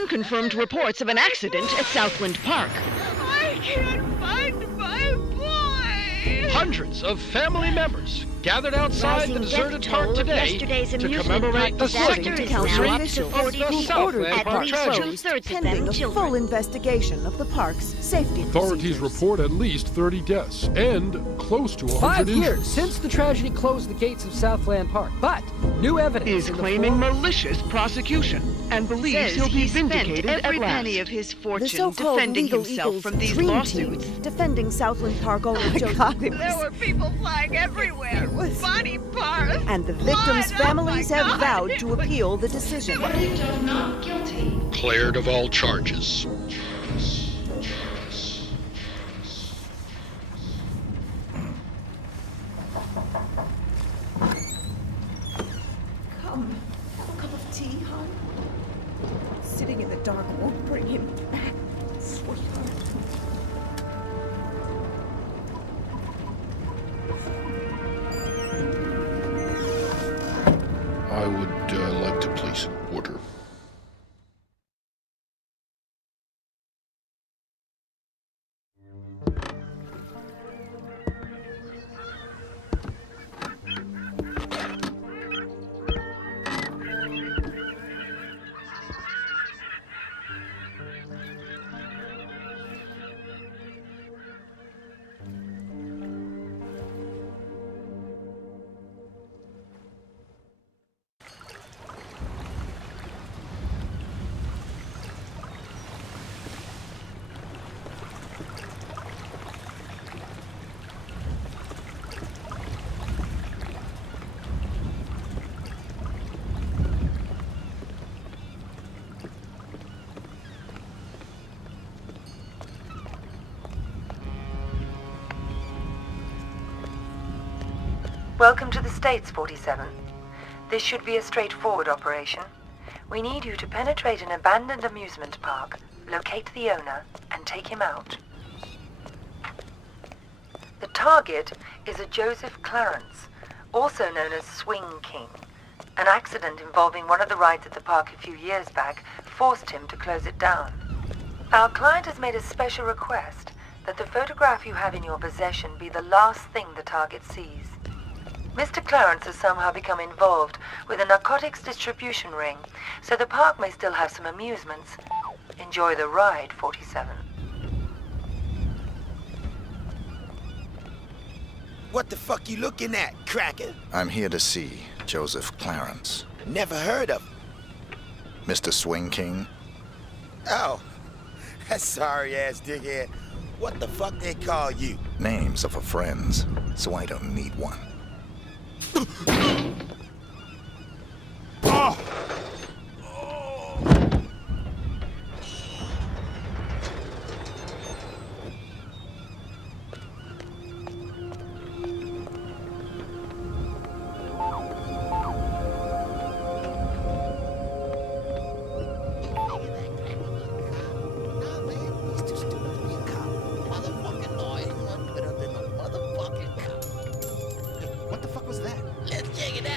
unconfirmed reports of an accident at Southland Park. I can't find my boy! Hundreds of family members gathered outside the deserted park today to commemorate the second anniversary of the Southland Park tragedy. Pending a full investigation of the park's safety Authorities report at least 30 deaths and close to 100 5 injuries. years since the tragedy closed the gates of Southland Park, but new evidence Is in the claiming form- malicious prosecution and believes he'll be vindicated at every last. penny of his The fortune so-called defending Legal himself Eagles from these Dream lawsuits. Team defending Southland Park owner Joe. There were people flying everywhere. Body parts. And the victims' Blood. families Oh my have God. vowed to appeal the decision. Not guilty. Cleared of all charges. Come, have a cup of tea, hon. Sitting in the dark won't bring him back, sweetheart. I would like to place an order. Welcome to the States, 47. This should be a straightforward operation. We need you to penetrate an abandoned amusement park, locate the owner, and take him out. The target is a Joseph Clarence, also known as Swing King. An accident involving one of the rides at the park a few years back forced him to close it down. Our client has made a special request that the photograph you have in your possession be the last thing the target sees. Mr. Clarence has somehow become involved with a narcotics distribution ring, so the park may still have some amusements. Enjoy the ride, 47. What the fuck you looking at, cracker? I'm here to see Joseph Clarence. Never heard of him. Mr. Swing King? Oh, that sorry-ass dickhead. What the fuck they call you? Names are for friends, so I don't need one. What the fuck was that? Let's check it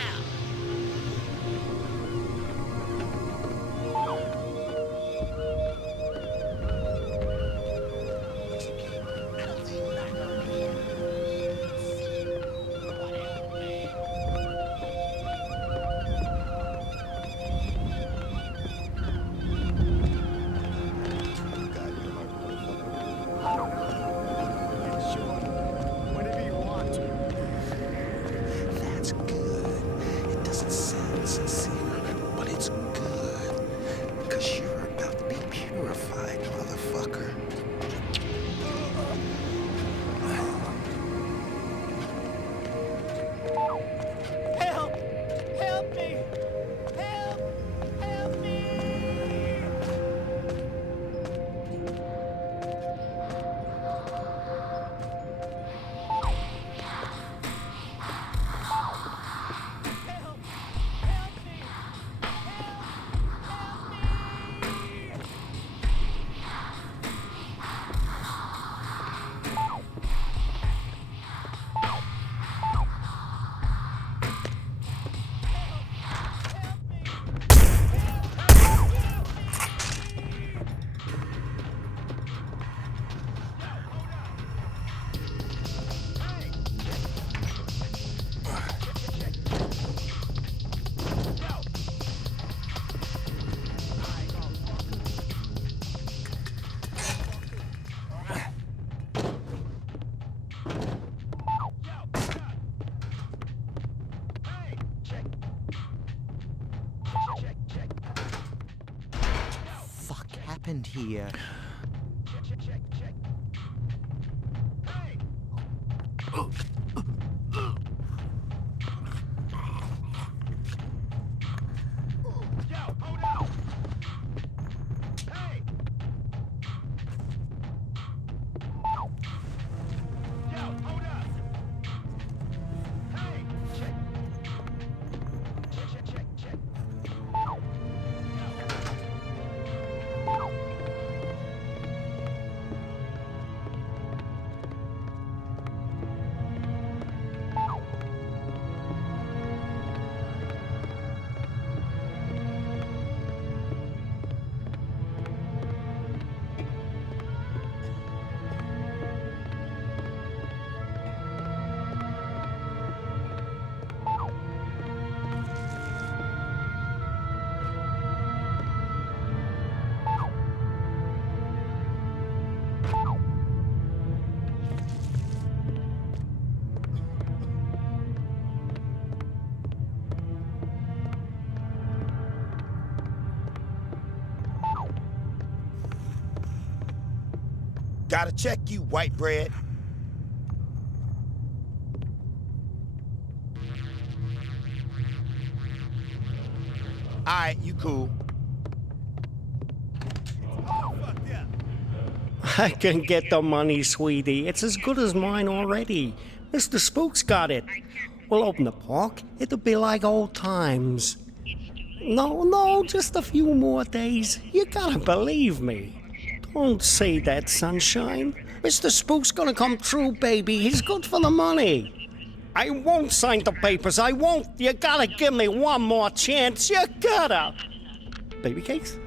around here. Gotta check you, white bread. Alright, you cool. I can get the money, sweetie. It's as good as mine already. Mr. Spook's got it. We'll open the park. It'll be like old times. No, just a few more days. You gotta believe me. Don't say that, sunshine. Mr. Spook's gonna come true, baby. He's good for the money. I won't sign the papers. I won't. You gotta give me one more chance. You gotta. Baby cakes?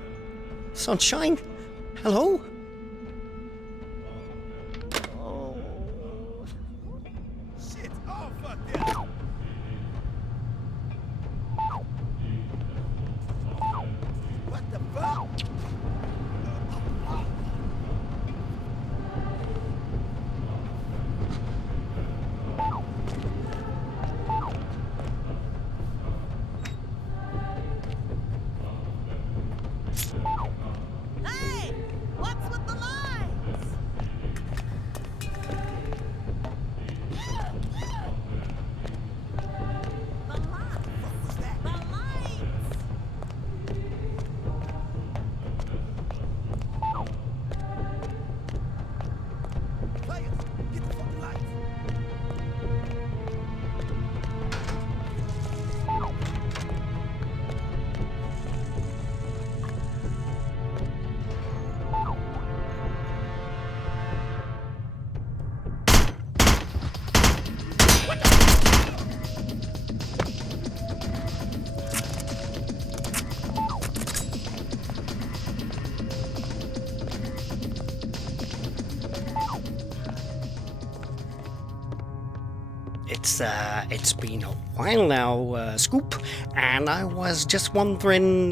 Sunshine? Hello? Shit, all fucked up. What the fuck? Hey! What's with the lights? The lights! What was that? The lights! Players, get the fucking lights. It's been a while now, Scoop, and I was just wondering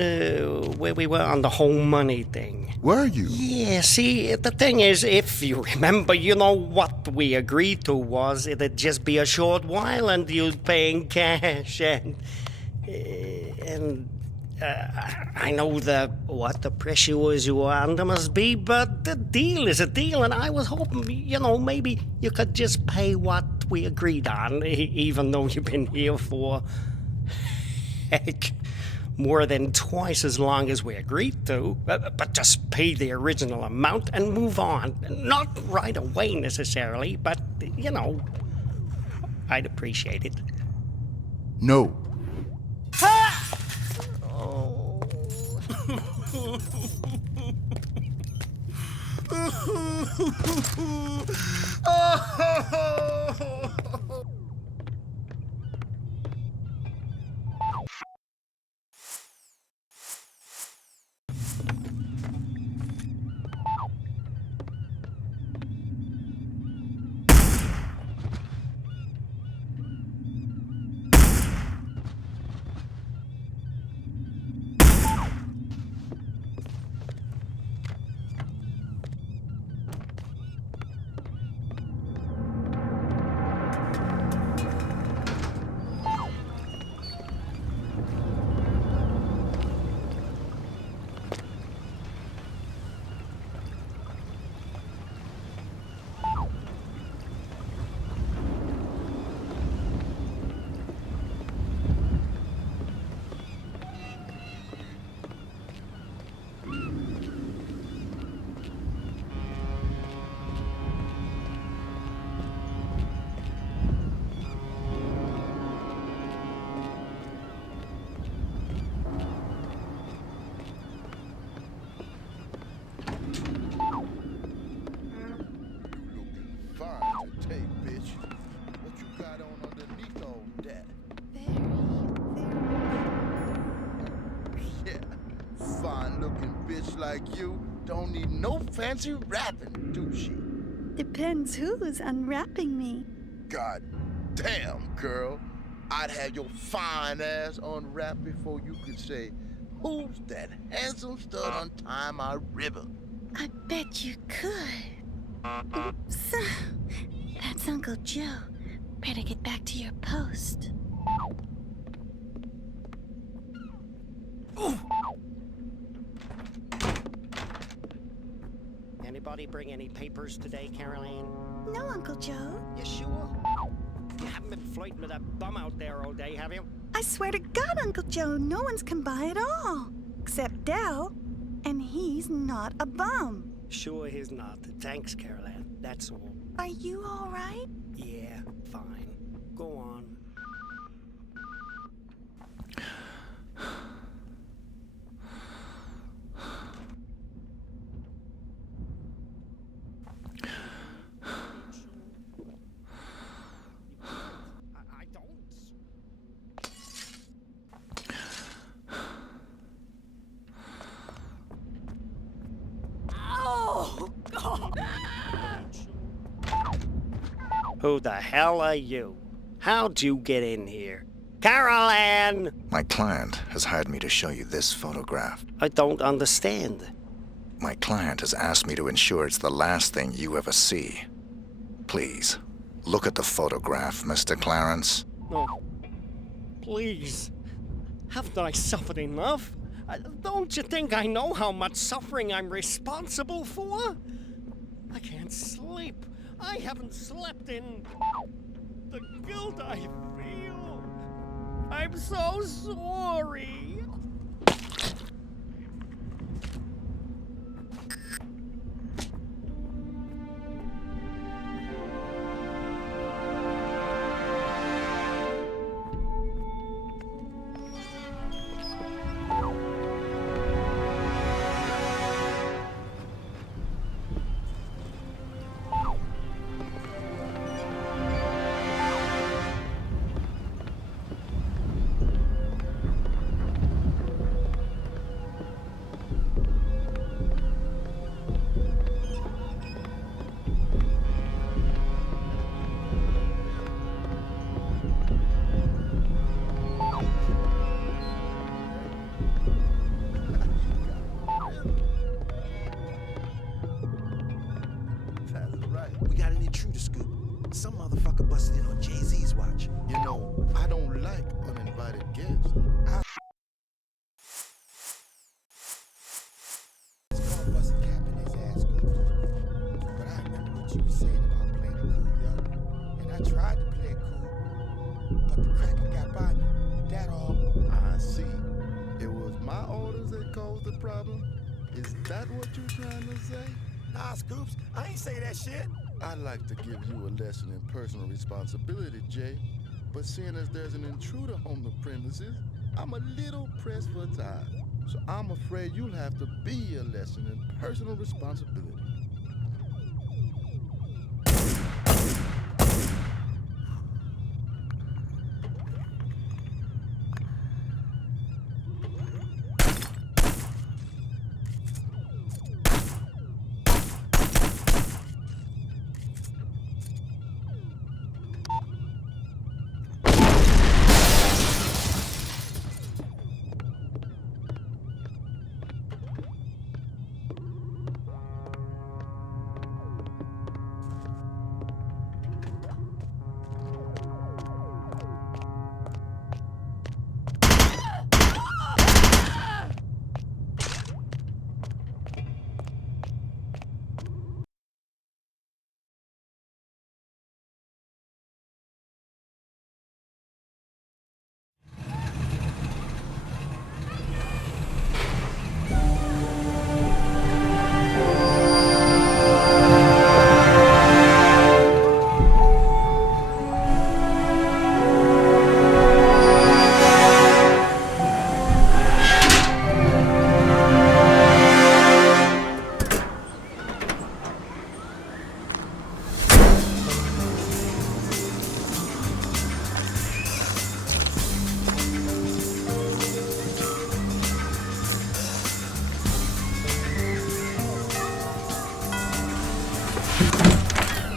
where we were on the whole money thing. Were you? Yeah, see, the thing is, if you remember, you know what we agreed to was it'd just be a short while and you'd pay in cash, and I know what the pressures you were under must be, but the deal is a deal, and I was hoping, maybe you could just pay what we agreed on, even though you've been here for, heck, more than twice as long as we agreed to. But just pay the original amount and move on. Not right away necessarily, but, I'd appreciate it. No. you take, bitch? What you got on underneath all that? Yeah, fine-looking bitch like you don't need no fancy wrapping, do she? Depends who's unwrapping me. God damn, girl. I'd have your fine ass unwrapped before you could say, who's that handsome stud untying my ribbon? I bet you could. Oops. That's Uncle Joe. Better get back to your post. Anybody bring any papers today, Caroline? No, Uncle Joe. You sure? You haven't been flirting with that bum out there all day, have you? I swear to God, Uncle Joe, no one's come by at all. Except Dell. And he's not a bum. Sure he's not. Thanks, Caroline. That's all. Are you all right? Yeah, fine. Go on. I don't. Oh, God. Who the hell are you? How'd you get in here? Caroline! My client has hired me to show you this photograph. I don't understand. My client has asked me to ensure it's the last thing you ever see. Please, look at the photograph, Mr. Clarence. No. Please. Haven't I suffered enough? Don't you think I know how much suffering I'm responsible for? I can't sleep. I haven't slept in the guilt I feel. I'm so sorry. We got an intruder scoop. Some motherfucker busted in on Jay-Z's watch. You know, I don't like uninvited guests. It's called busting cap in his ass scoop. But I remember what you were saying about playing it cool, yo. And I tried to play it cool, but the cracker got by me. That all. I see. It was my orders that caused the problem? Is that what you're trying to say? Nah, Scoops, I ain't say that shit. I'd like to give you a lesson in personal responsibility, Jay. But seeing as there's an intruder on the premises, I'm a little pressed for time. So I'm afraid you'll have to be a lesson in personal responsibility.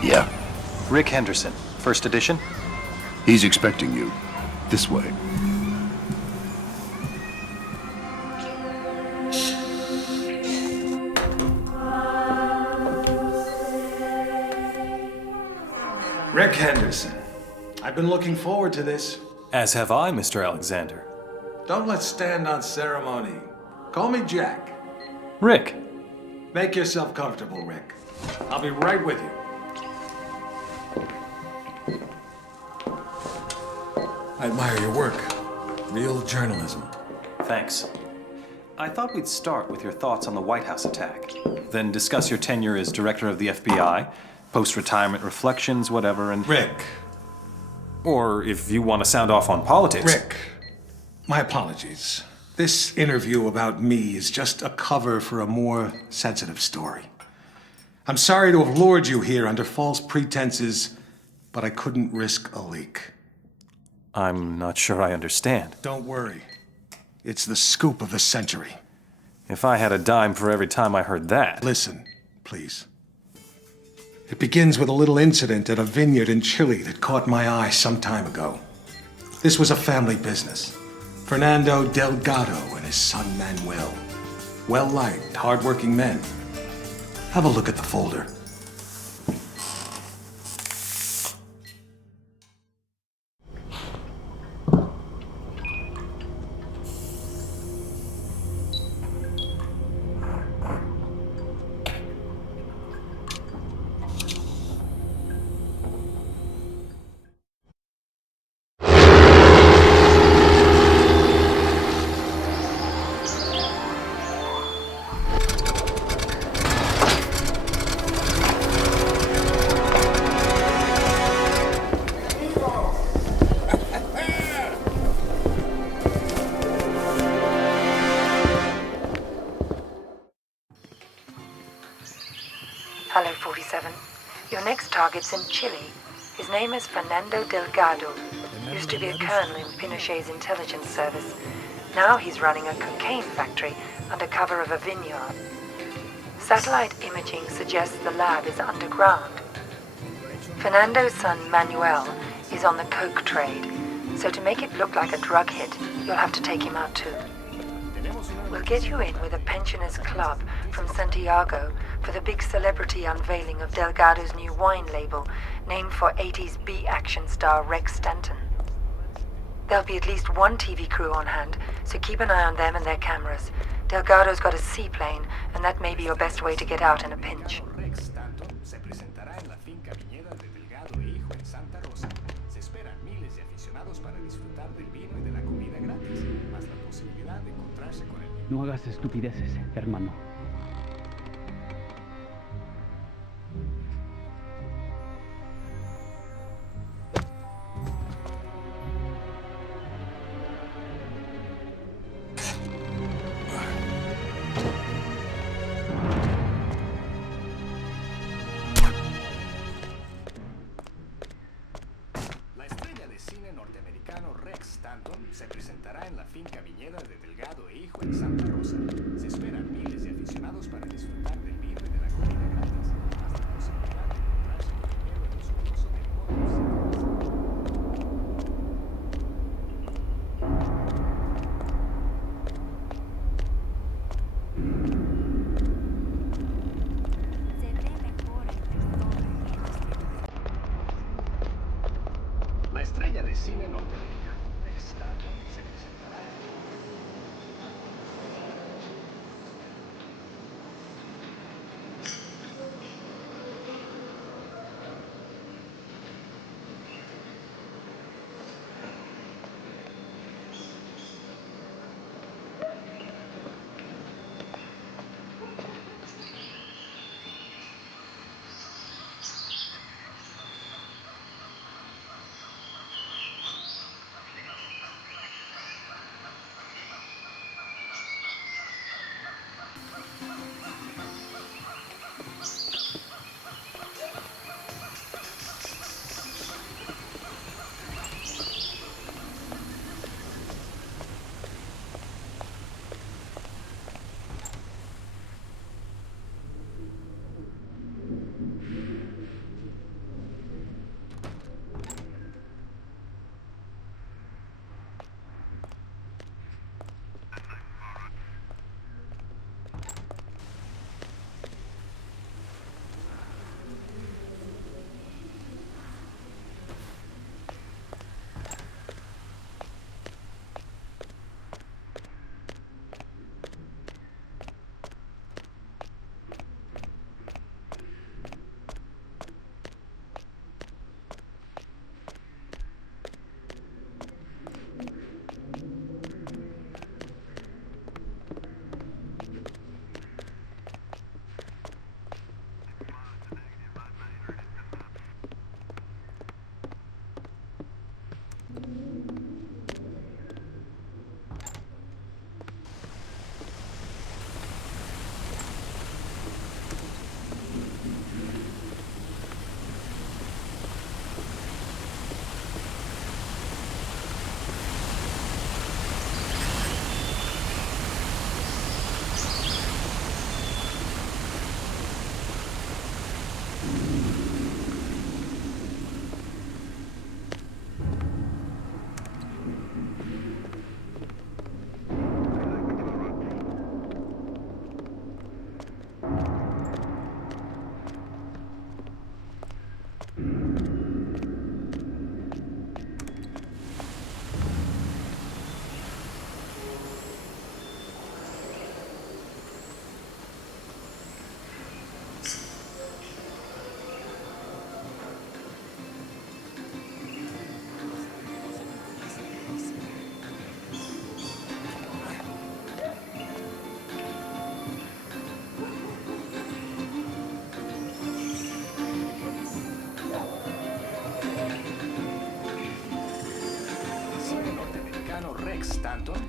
Yeah. Rick Henderson, first edition? He's expecting you. This way. Rick Henderson. I've been looking forward to this. As have I, Mr. Alexander. Don't let's stand on ceremony. Call me Jack. Rick. Make yourself comfortable, Rick. I'll be right with you. I admire your work. Real journalism. Thanks. I thought we'd start with your thoughts on the White House attack, then discuss your tenure as director of the FBI, post-retirement reflections, whatever, and... Rick. Or if you want to sound off on politics... Rick, my apologies. This interview about me is just a cover for a more sensitive story. I'm sorry to have lured you here under false pretenses, but I couldn't risk a leak. I'm not sure I understand. Don't worry. It's the scoop of the century. If I had a dime for every time I heard that... Listen, please. It begins with a little incident at a vineyard in Chile that caught my eye some time ago. This was a family business. Fernando DeLGato and his son Manuel. Well-liked, hard-working men. Have a look at the folder. Hello, 47. Your next target's in Chile. His name is Fernando DeLGato. Used to be a colonel in Pinochet's intelligence service. Now he's running a cocaine factory under cover of a vineyard. Satellite imaging suggests the lab is underground. Fernando's son Manuel is on the coke trade, so to make it look like a drug hit, you'll have to take him out too. We'll get you in with a pensioners club from Santiago for the big celebrity unveiling of Delgado's new wine label, named for 80s B-action star Rex Stanton. There'll be at least one TV crew on hand, so keep an eye on them and their cameras. Delgado's got a seaplane, and that may be your best way to get out in a pinch. No hagas estupideces, hermano. La estrella de cine norteamericano Rex Stanton se presentará en la finca viñera de Delgado e Hijo en Santa Rosa. Se esperan miles de aficionados para disfrutar del vino y de la comida gratis, hasta la posibilidad de encontrarse con el héroe musculoso de La estrella de cine norteamericano Rex Stanton se presentará en...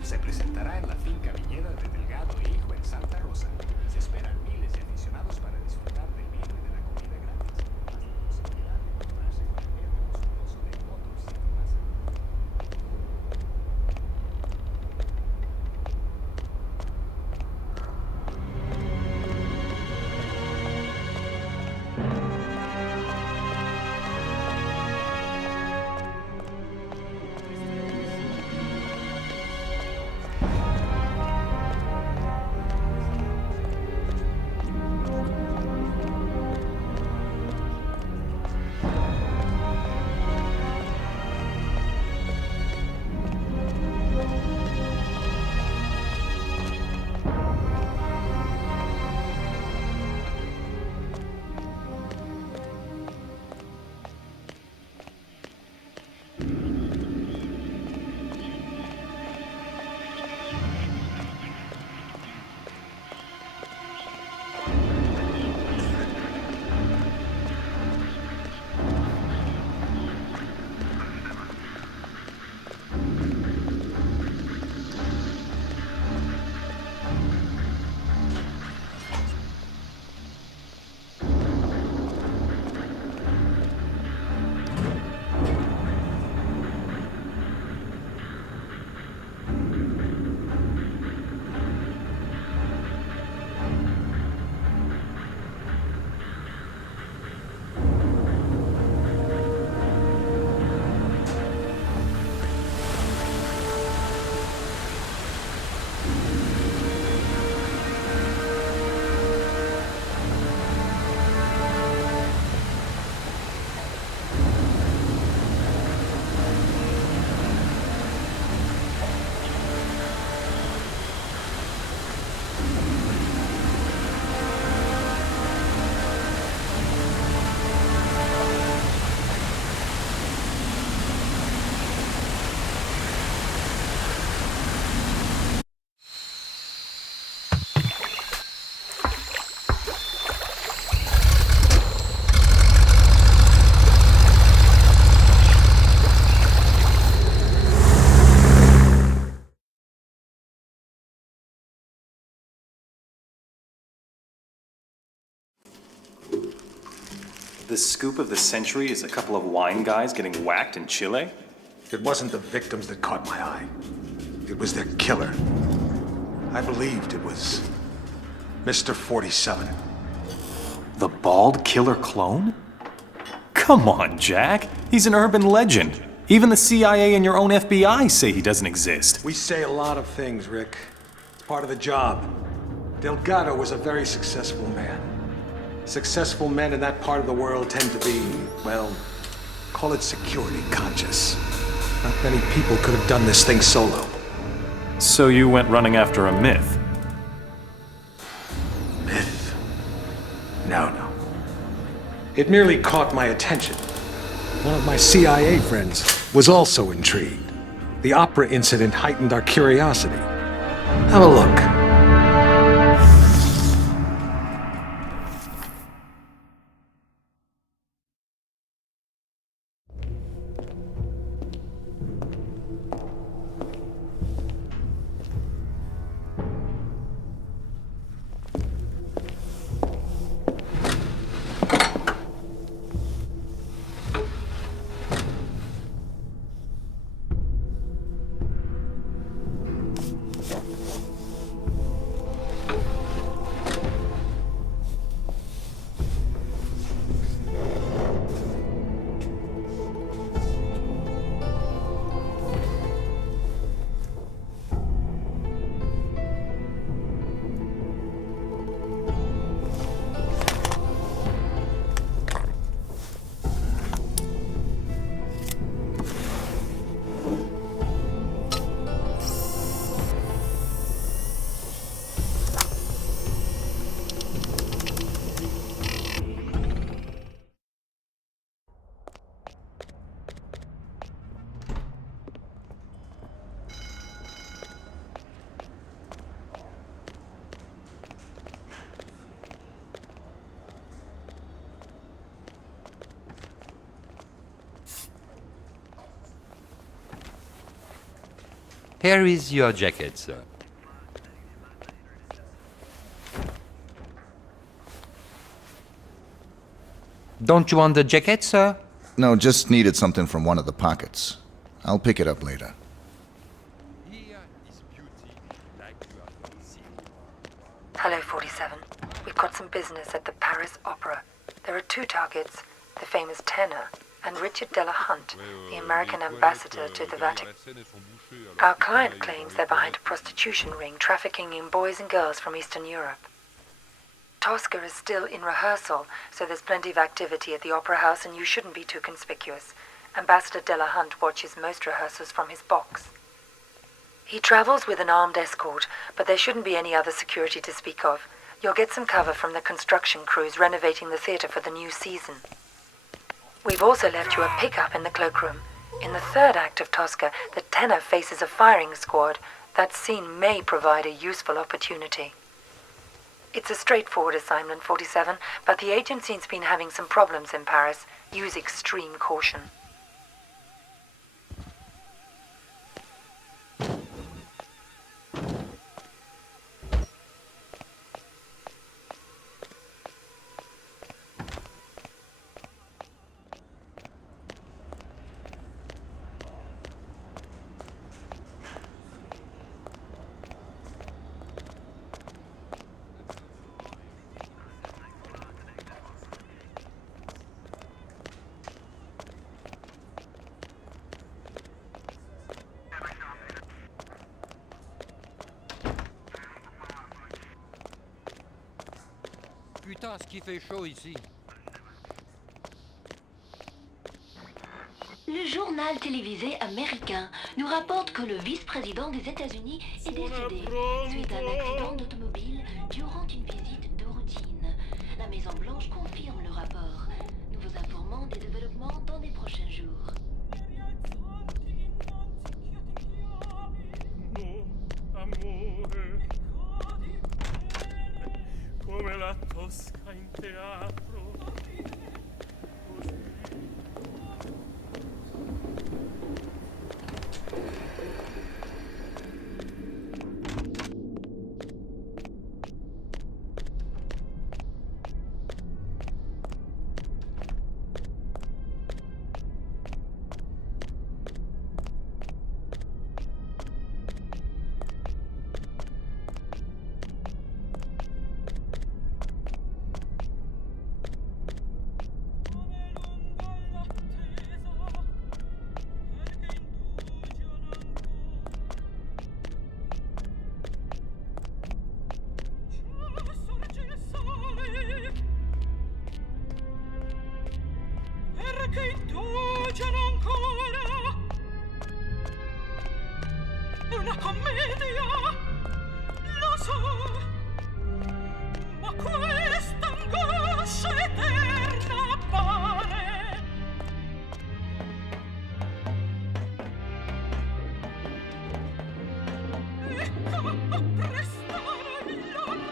se presentará en la finca viñera de Delgado e Hijo en Santa Rosa. Se esperan miles de aficionados para disfrutar del vino y de la comida gratis, más la posibilidad de encontrarse con el verde musculoso de Motors y más. The scoop of the century is a couple of wine guys getting whacked in Chile? It wasn't the victims that caught my eye. It was their killer. I believed it was Mr. 47. The bald killer clone? Come on, Jack. He's an urban legend. Even the CIA and your own FBI say he doesn't exist. We say a lot of things, Rick. It's part of the job. Delgado was a very successful man. Successful men in that part of the world tend to be, well, call it security conscious. Not many people could have done this thing solo. So you went running after a myth? Myth? No. It merely caught my attention. One of my CIA friends was also intrigued. The opera incident heightened our curiosity. Have a look. Here is your jacket, sir. Don't you want the jacket, sir? No, just needed something from one of the pockets. I'll pick it up later. Hello, 47. We've got some business at the Paris Opera. There are two targets, the famous tenor and Richard Delahunt, the American ambassador to the Vatican. Our client claims they're behind a prostitution ring trafficking in boys and girls from Eastern Europe. Tosca is still in rehearsal, so there's plenty of activity at the Opera House and you shouldn't be too conspicuous. Ambassador Delahunt watches most rehearsals from his box. He travels with an armed escort, but there shouldn't be any other security to speak of. You'll get some cover from the construction crews renovating the theater for the new season. We've also left you a pickup in the cloakroom. In the third act of Tosca, the tenor faces a firing squad. That scene may provide a useful opportunity. It's a straightforward assignment, 47, but the agency's been having some problems in Paris. Use extreme caution. Putain, ce qui fait chaud ici. Le journal télévisé américain nous rapporte que le vice-président des États-Unis est décédé suite à un accident d'automobile durant une visite de routine. La Maison-Blanche confirme le rapport. Nous vous informons des développements dans les prochains jours. Come la Tosca in teatro. Perché indugiano ancora una commedia, lo so, ma questa angoscia eterna appare. Ecco apprestare l'orme.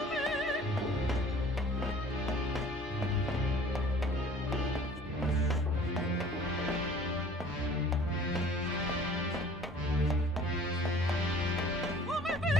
Come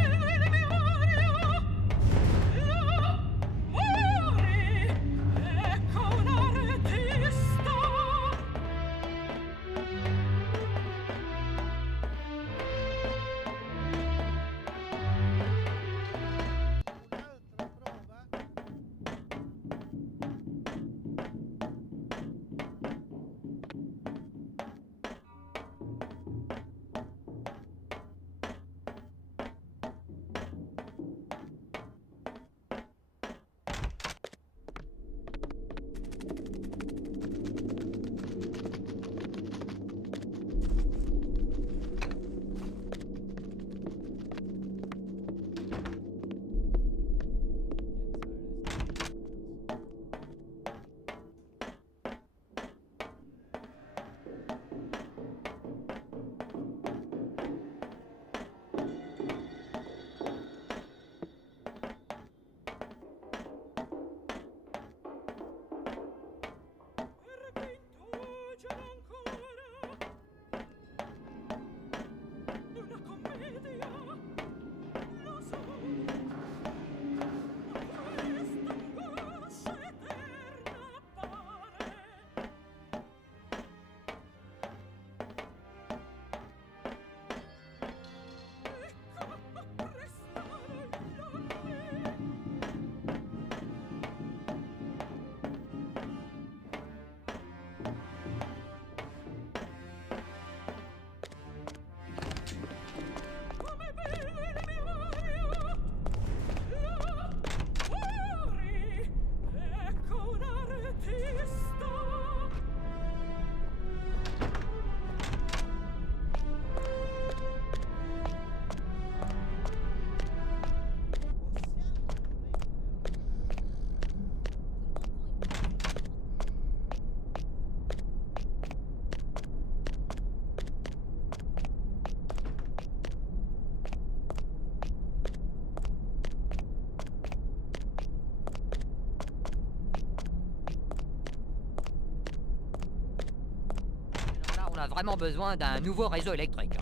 on a vraiment besoin d'un nouveau réseau électrique.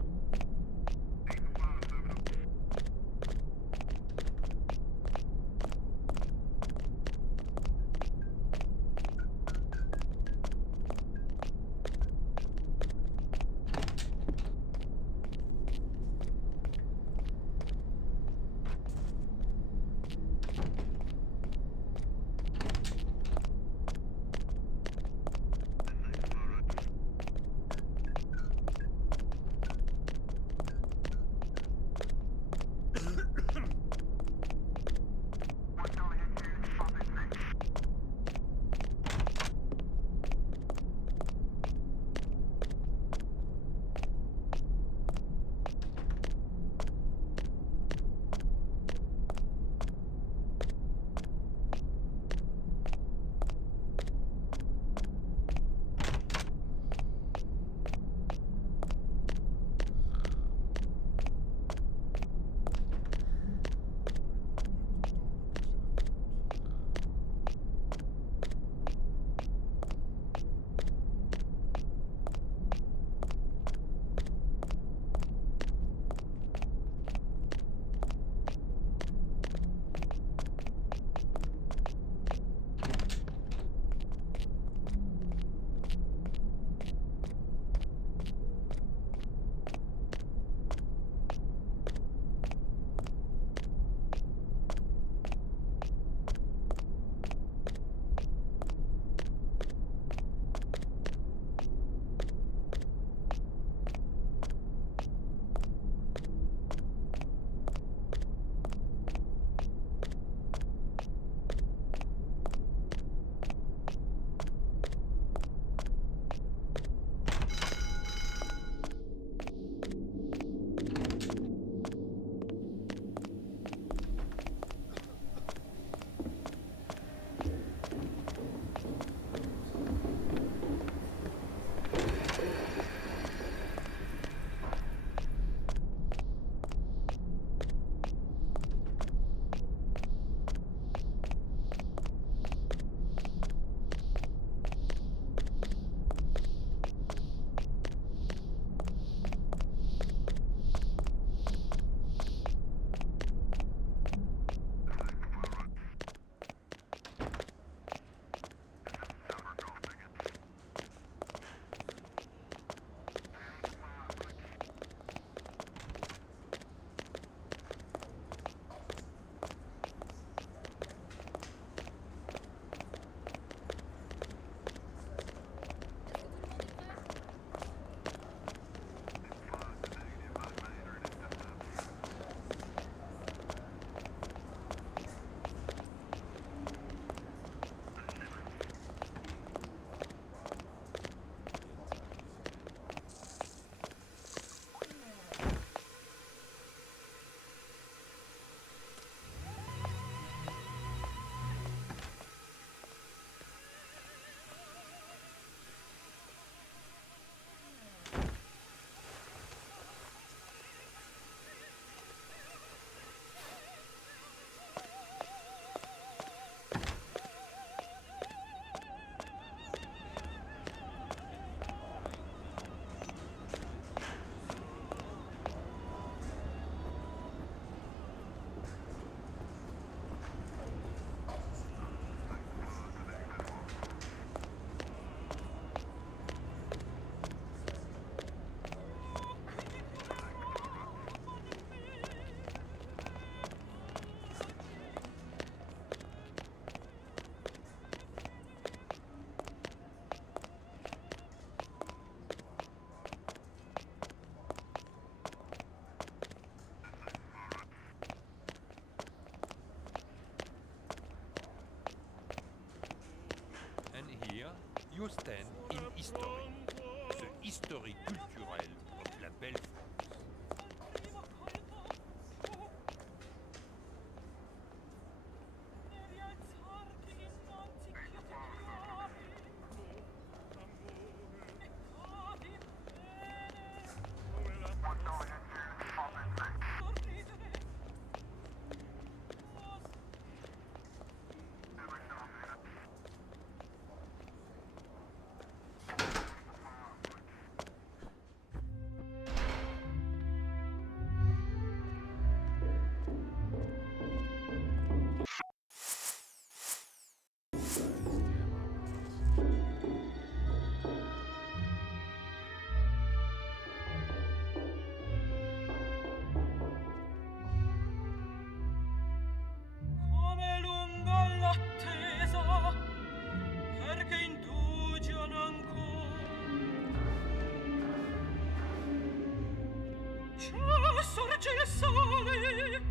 Già sorge il sole,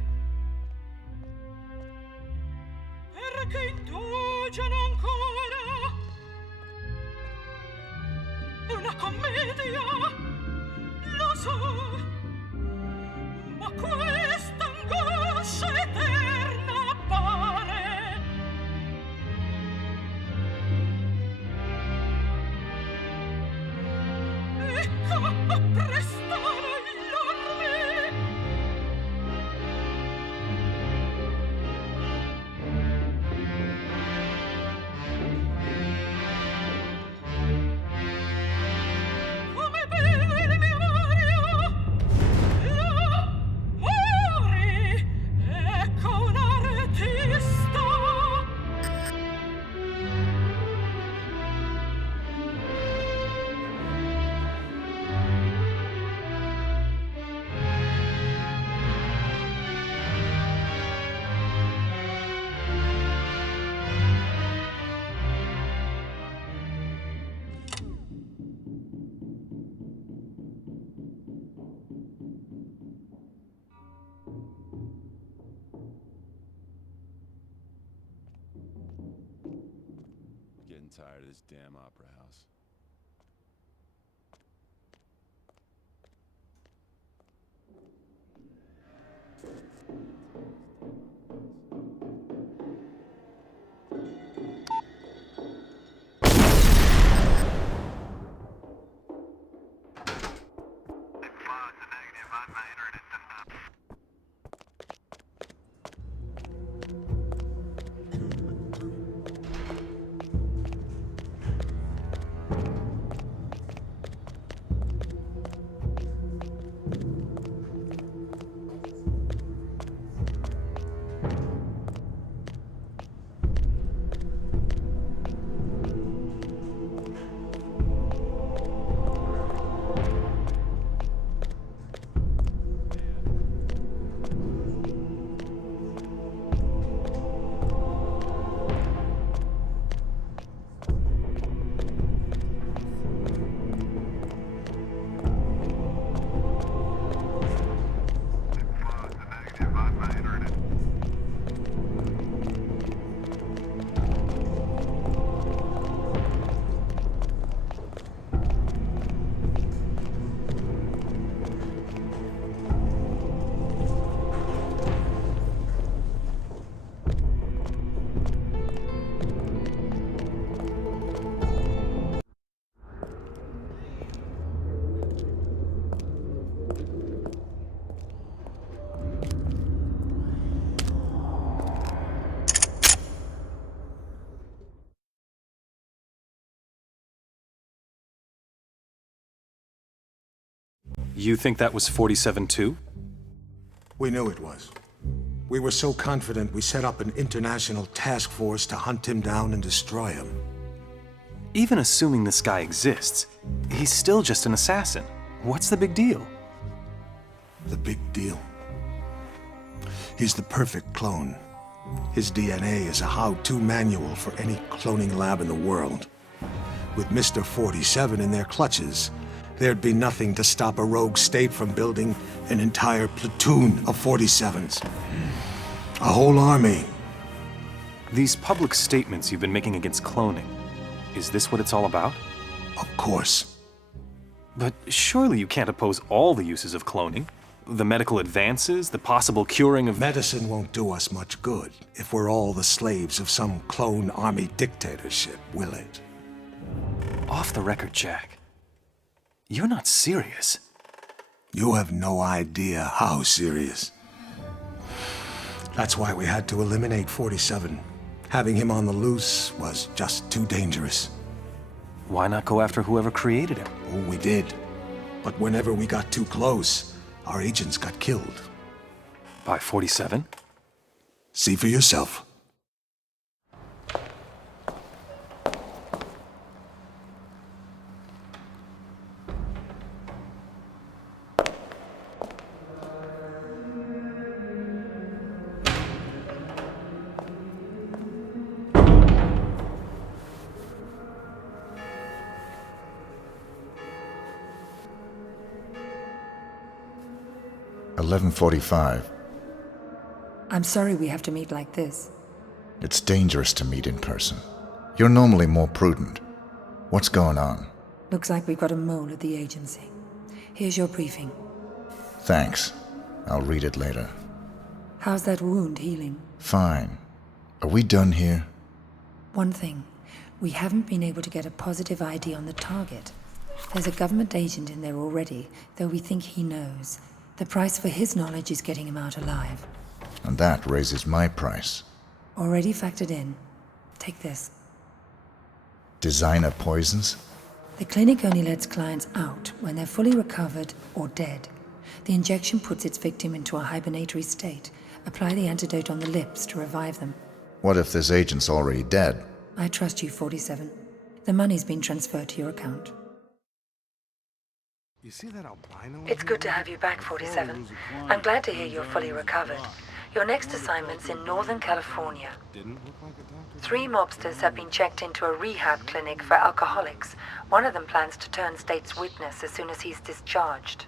perché indugiano ancora una commedia, lo so, ma questa angoscia eterna appare. Ecco, apprestano gli ormi. Come beve il mio Mario, l'amore, ecco un artista. Getting tired of this damn opera house. You think that was 47 too? We knew it was. We were so confident we set up an international task force to hunt him down and destroy him. Even assuming this guy exists, he's still just an assassin. What's the big deal? The big deal? He's the perfect clone. His DNA is a how-to manual for any cloning lab in the world. With Mr. 47 in their clutches, there'd be nothing to stop a rogue state from building an entire platoon of 47s. A whole army. These public statements you've been making against cloning, is this what it's all about? Of course. But surely you can't oppose all the uses of cloning? The medical advances, the possible curing of... Medicine won't do us much good if we're all the slaves of some clone army dictatorship, will it? Off the record, Jack. You're not serious. You have no idea how serious. That's why we had to eliminate 47. Having him on the loose was just too dangerous. Why not go after whoever created him? Oh, we did. But whenever we got too close, our agents got killed. By 47? See for yourself. 11:45. I'm sorry we have to meet like this. It's dangerous to meet in person. You're normally more prudent. What's going on? Looks like we've got a mole at the agency. Here's your briefing. Thanks. I'll read it later. How's that wound healing? Fine. Are we done here? One thing. We haven't been able to get a positive ID on the target. There's a government agent in there already, though we think he knows. The price for his knowledge is getting him out alive. And that raises my price. Already factored in. Take this. Designer poisons? The clinic only lets clients out when they're fully recovered or dead. The injection puts its victim into a hibernatory state. Apply the antidote on the lips to revive them. What if this agent's already dead? I trust you, 47. The money's been transferred to your account. You see that albino? It's good to have you back, 47. I'm glad to hear you're fully recovered. Your next assignment's in Northern California. 3 mobsters have been checked into a rehab clinic for alcoholics. One of them plans to turn state's witness as soon as he's discharged.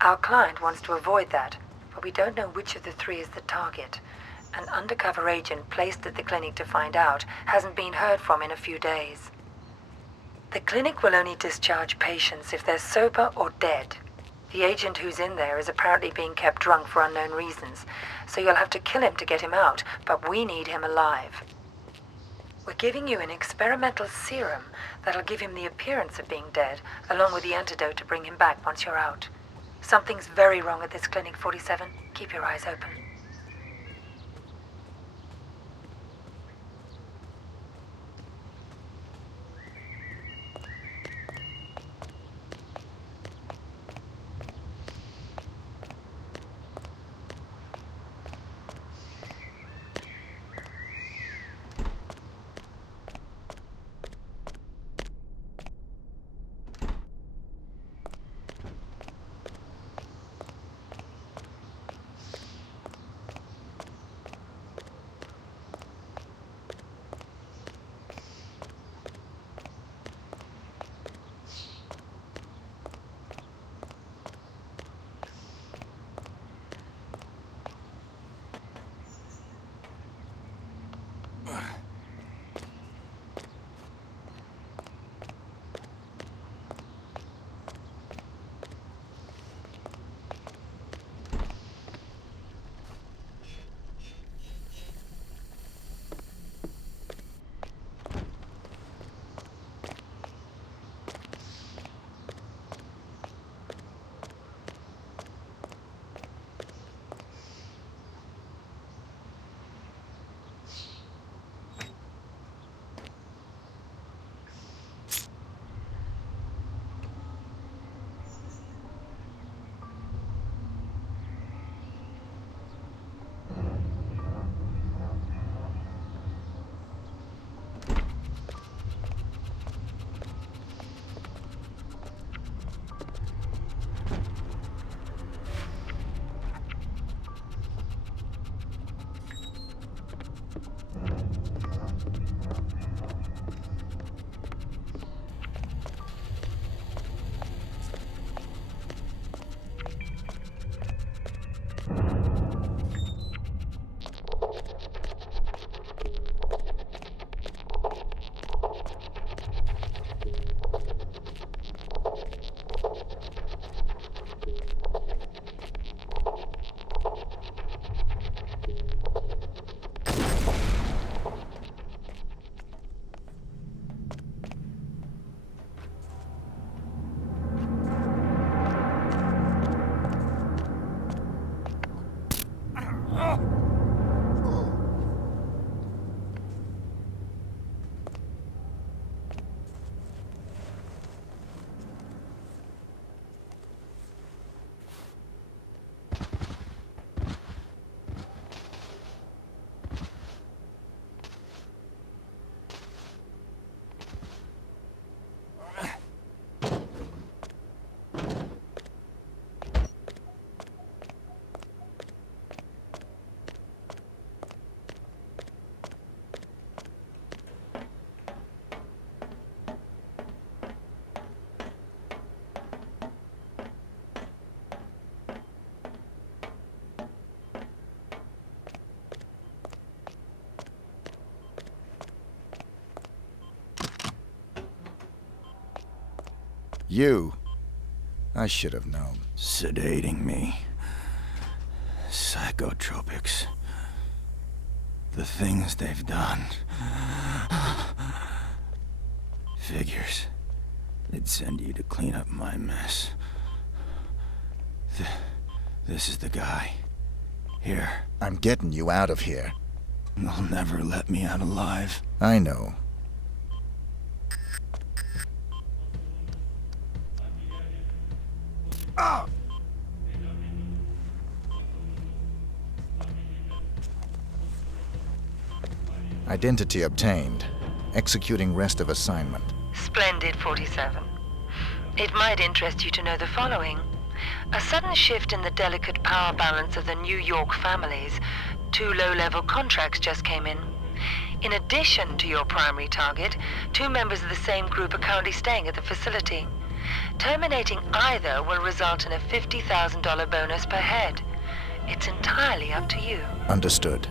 Our client wants to avoid that, but we don't know which of the 3 is the target. An undercover agent placed at the clinic to find out hasn't been heard from in a few days. The clinic will only discharge patients if they're sober or dead. The agent who's in there is apparently being kept drunk for unknown reasons, so you'll have to kill him to get him out, but we need him alive. We're giving you an experimental serum that'll give him the appearance of being dead, along with the antidote to bring him back once you're out. Something's very wrong at this clinic, 47. Keep your eyes open. You. I should have known. Sedating me. Psychotropics. The things they've done. Figures. They'd send you to clean up my mess. This is the guy. Here. I'm getting you out of here. They'll never let me out alive. I know. Ah! Identity obtained. Executing rest of assignment. Splendid, 47. It might interest you to know the following. A sudden shift in the delicate power balance of the New York families. 2 low-level contracts just came in. In addition to your primary target, 2 members of the same group are currently staying at the facility. Terminating either will result in a $50,000 bonus per head. It's entirely up to you. Understood.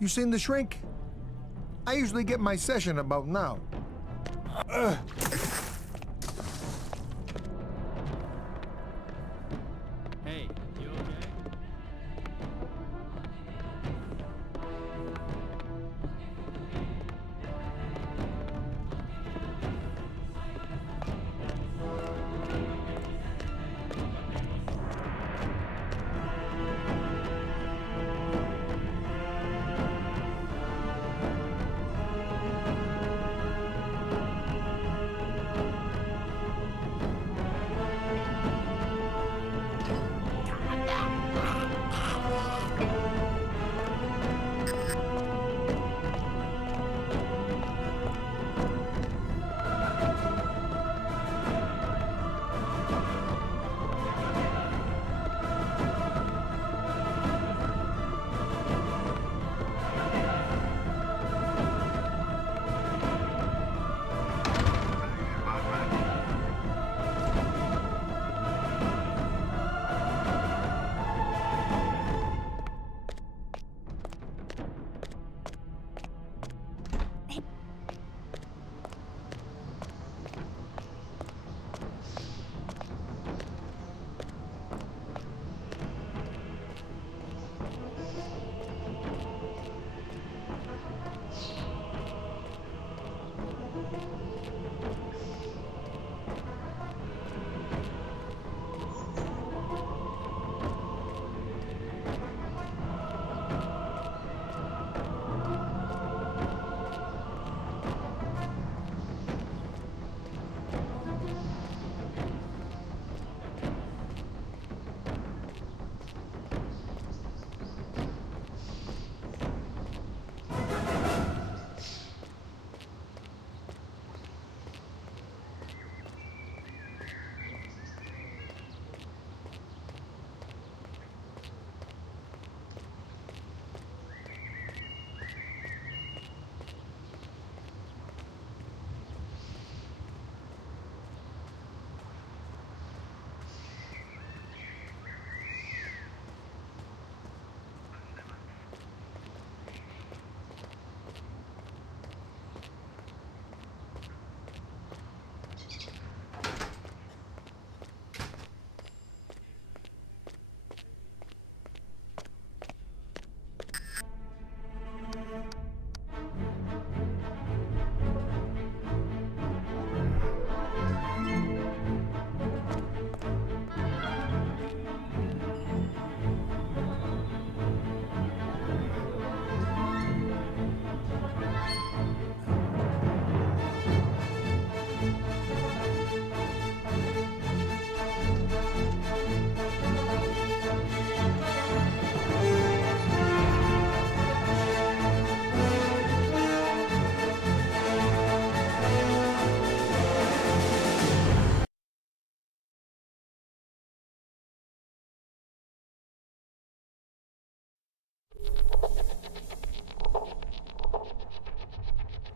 You seen the shrink? I usually get my session about now. Hey, you okay?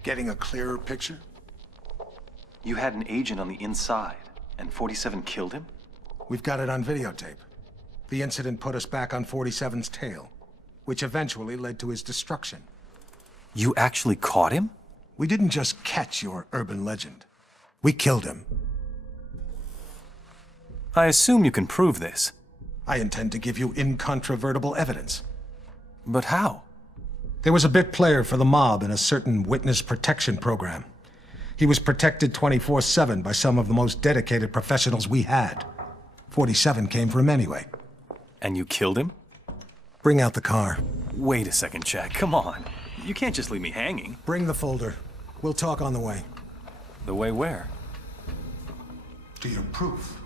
Getting a clearer picture? You had an agent on the inside, and 47 killed him? We've got it on videotape. The incident put us back on 47's tail, which eventually led to his destruction. You actually caught him? We didn't just catch your urban legend. We killed him. I assume you can prove this. I intend to give you incontrovertible evidence. But how? There was a bit player for the mob in a certain witness protection program. He was protected 24/7 by some of the most dedicated professionals we had. 47 came for him anyway. And you killed him? Bring out the car. Wait a second, Jack. Come on. You can't just leave me hanging. Bring the folder. We'll talk on the way. The way where? To your proof.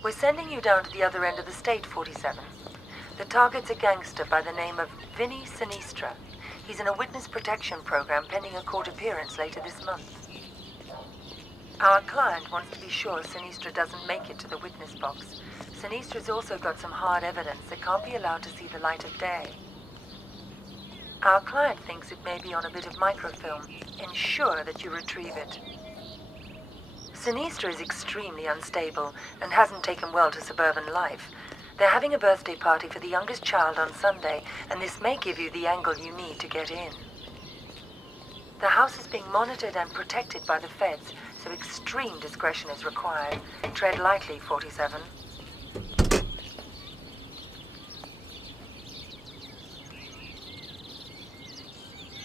We're sending you down to the other end of the state, 47. The target's a gangster by the name of Vinny Sinistra. He's in a witness protection program pending a court appearance later this month. Our client wants to be sure Sinistra doesn't make it to the witness box. Sinistra's also got some hard evidence that can't be allowed to see the light of day. Our client thinks it may be on a bit of microfilm. Ensure that you retrieve it. Sinistra is extremely unstable and hasn't taken well to suburban life. They're having a birthday party for the youngest child on Sunday, and this may give you the angle you need to get in. The house is being monitored and protected by the feds, so extreme discretion is required. Tread lightly, 47.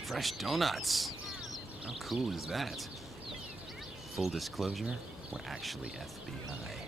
Fresh donuts. How cool is that? Full disclosure, we're actually FBI.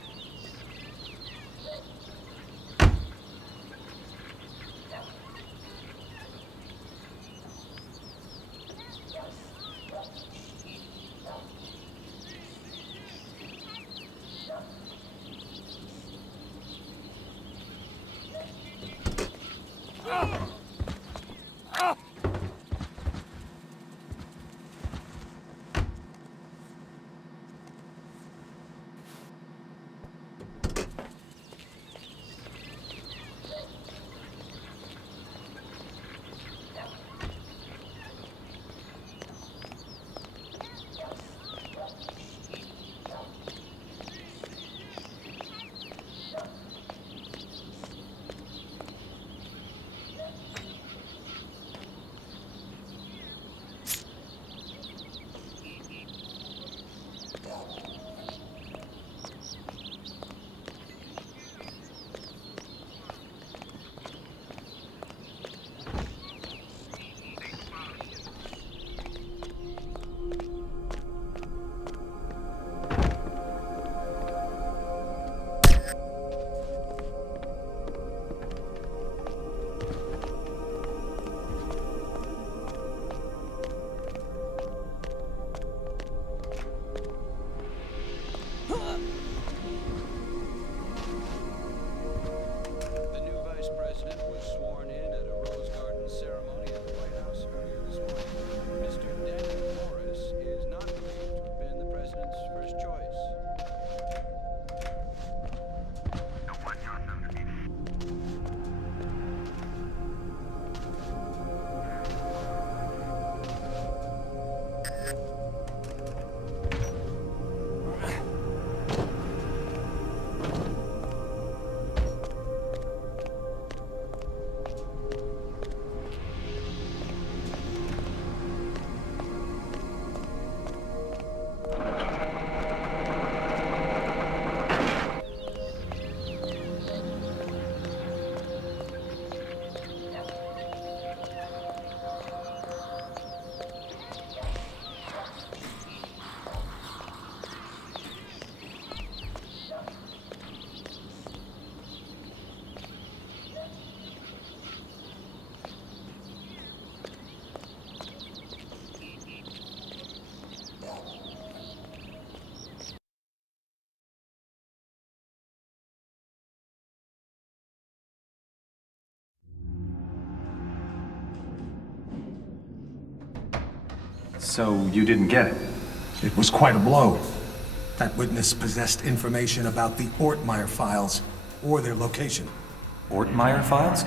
So you didn't get it? It was quite a blow. That witness possessed information about the Ortmeyer files, or their location. Ortmeyer files?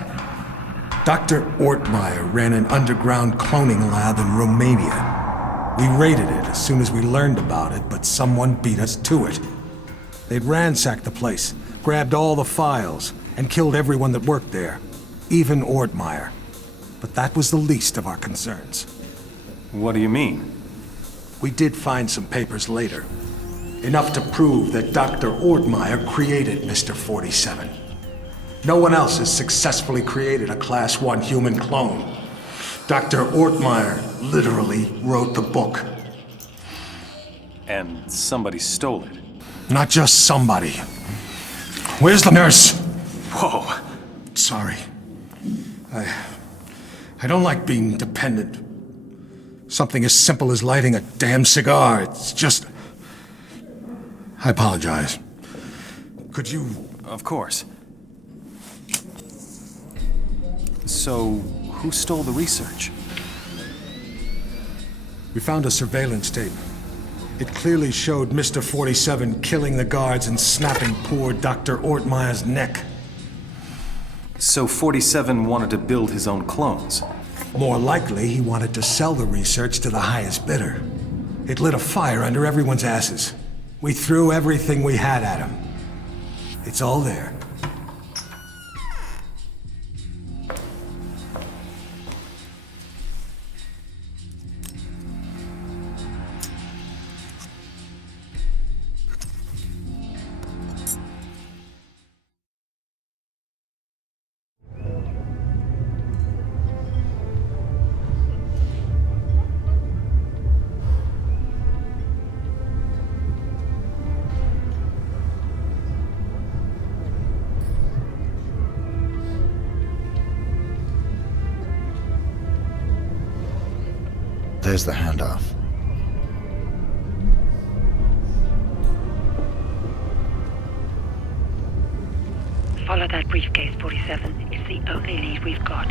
Dr. Ortmeyer ran an underground cloning lab in Romania. We raided it as soon as we learned about it, but someone beat us to it. They'd ransacked the place, grabbed all the files, and killed everyone that worked there, even Ortmeyer. But that was the least of our concerns. What do you mean? We did find some papers later. Enough to prove that Dr. Ortmeyer created Mr. 47. No one else has successfully created a Class 1 human clone. Dr. Ortmeyer literally wrote the book. And somebody stole it. Not just somebody. Where's the nurse? Whoa. Sorry. I don't like being dependent. Something as simple as lighting a damn cigar, it's just... I apologize. Could you... Of course. So, who stole the research? We found a surveillance tape. It clearly showed Mr. 47 killing the guards and snapping poor Dr. Ortmeyer's neck. So 47 wanted to build his own clones? More likely, he wanted to sell the research to the highest bidder. It lit a fire under everyone's asses. We threw everything we had at him. It's all there. There's the handoff. Follow that briefcase, 47. It's the only lead we've got.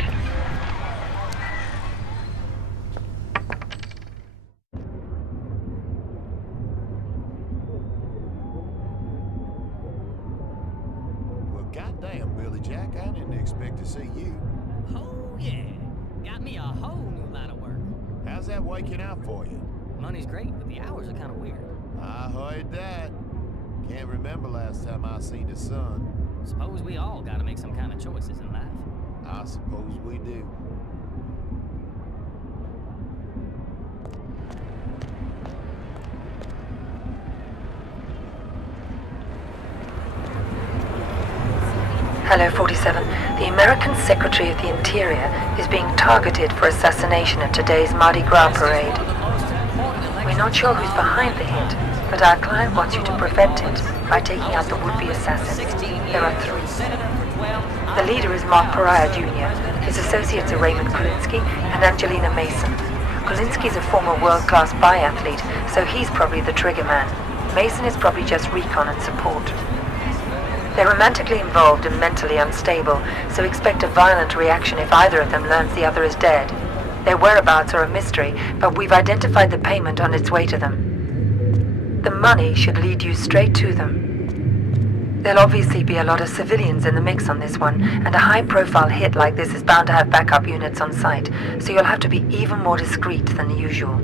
Well, goddamn, Billy Jack, I didn't expect to see you. Oh, yeah. Got me a whole new line of work. How's that working out for you? Money's great, but the hours are kind of weird. I heard that. Can't remember last time I seen the sun. Suppose we all gotta make some kind of choices in life. I suppose we do. Hello, 47. The American Secretary of the Interior is being targeted for assassination at today's Mardi Gras parade. We're not sure who's behind the hit, but our client wants you to prevent it by taking out the would-be assassins. There are 3. The leader is Mark Pariah Jr. His associates are Raymond Kulinski and Angelina Mason. Kulinski's a former world-class biathlete, so he's probably the trigger man. Mason is probably just recon and support. They're romantically involved and mentally unstable, so expect a violent reaction if either of them learns the other is dead. Their whereabouts are a mystery, but we've identified the payment on its way to them. The money should lead you straight to them. There'll obviously be a lot of civilians in the mix on this one, and a high-profile hit like this is bound to have backup units on site, so you'll have to be even more discreet than usual.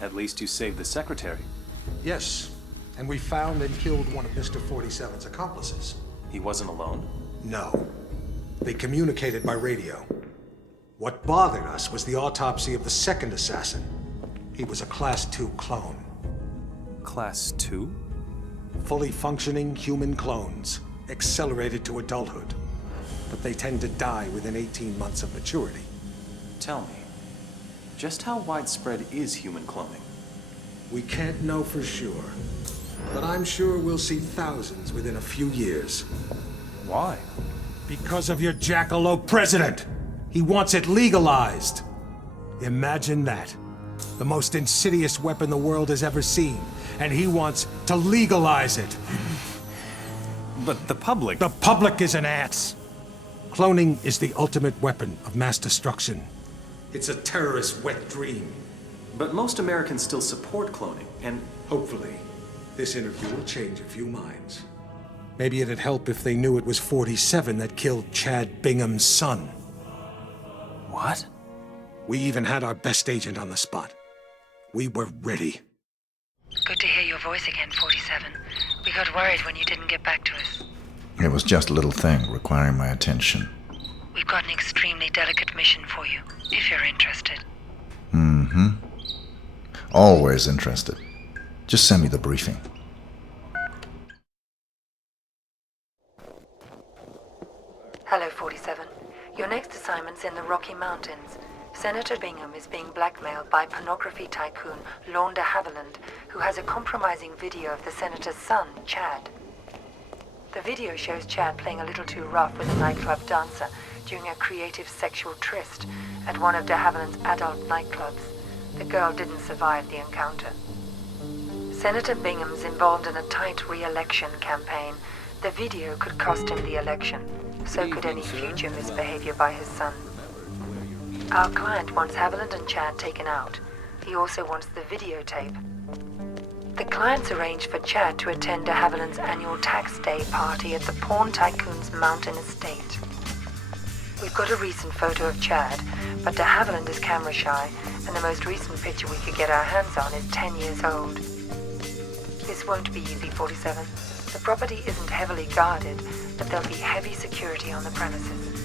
At least you saved the secretary. Yes, and we found and killed one of Mr. 47's accomplices. He wasn't alone? No. They communicated by radio. What bothered us was the autopsy of the second assassin. He was a Class 2 clone. Class 2? Fully functioning human clones, accelerated to adulthood. But they tend to die within 18 months of maturity. Tell me, just how widespread is human cloning? We can't know for sure, but I'm sure we'll see thousands within a few years. Why? Because of your jackalope president! He wants it legalized! Imagine that. The most insidious weapon the world has ever seen, and he wants to legalize it. But the public... The public is an ass! Cloning is the ultimate weapon of mass destruction. It's a terrorist's wet dream. But most Americans still support cloning, and... Hopefully, this interview will change a few minds. Maybe it'd help if they knew it was 47 that killed Chad Bingham's son. What? We even had our best agent on the spot. We were ready. Good to hear your voice again, 47. We got worried when you didn't get back to us. It was just a little thing requiring my attention. We've got an extremely delicate mission for you, if you're interested. Mm-hmm. Always interested. Just send me the briefing. Hello, 47. Your next assignment's in the Rocky Mountains. Senator Bingham is being blackmailed by pornography tycoon Lorne de Havilland, who has a compromising video of the senator's son, Chad. The video shows Chad playing a little too rough with a nightclub dancer during a creative sexual tryst at one of de Havilland's adult nightclubs. The girl didn't survive the encounter. Senator Bingham's involved in a tight re-election campaign. The video could cost him the election. So could any future misbehavior by his son. Our client wants Haviland and Chad taken out. He also wants the videotape. The client's arranged for Chad to attend de Havilland's annual tax day party at the porn tycoon's mountain estate. We've got a recent photo of Chad, but de Havilland is camera shy, and the most recent picture we could get our hands on is 10 years old. This won't be easy, 47. The property isn't heavily guarded, but there'll be heavy security on the premises.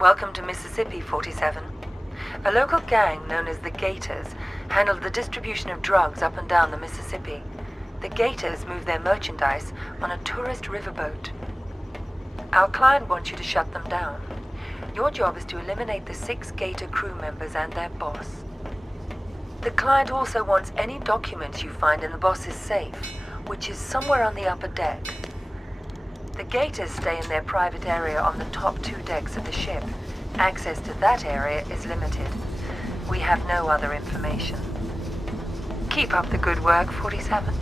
Welcome to Mississippi, 47. A local gang known as the Gators handled the distribution of drugs up and down the Mississippi. The Gators move their merchandise on a tourist riverboat. Our client wants you to shut them down. Your job is to eliminate the 6 Gator crew members and their boss. The client also wants any documents you find in the boss's safe, which is somewhere on the upper deck. The Gators stay in their private area on the top 2 decks of the ship. Access to that area is limited. We have no other information. Keep up the good work, 47.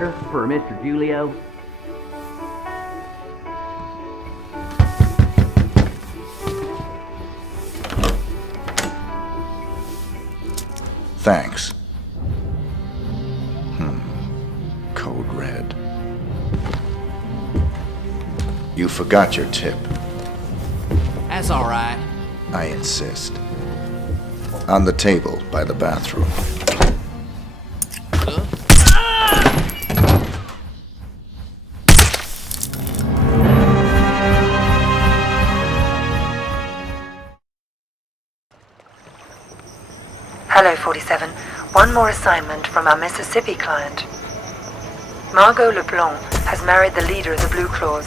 letter for Mr. Julio? Thanks. Code red. You forgot your tip. That's all right. I insist. On the table by the bathroom. Hello, 47. One more assignment from our Mississippi client. Margot LeBlanc has married the leader of the Blue Claws.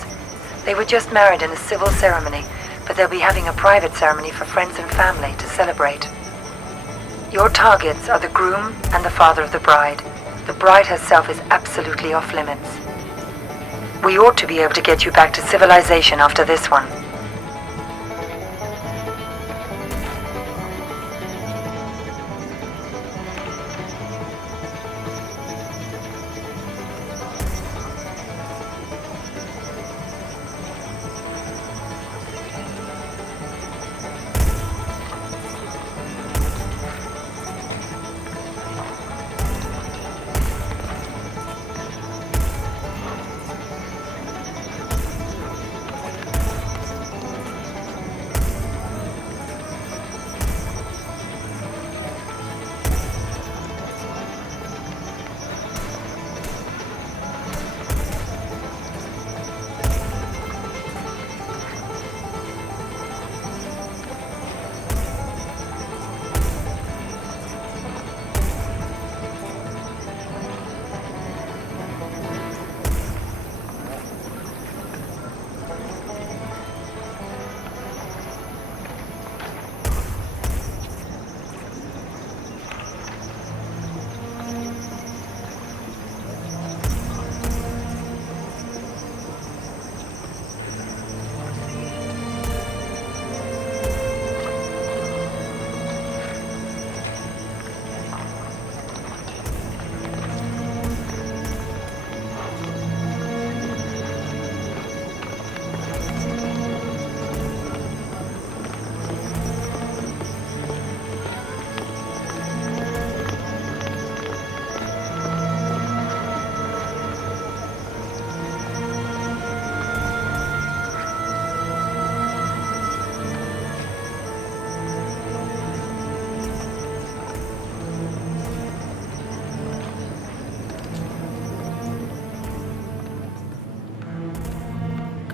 They were just married in a civil ceremony, but they'll be having a private ceremony for friends and family to celebrate. Your targets are the groom and the father of the bride. The bride herself is absolutely off limits. We ought to be able to get you back to civilization after this one.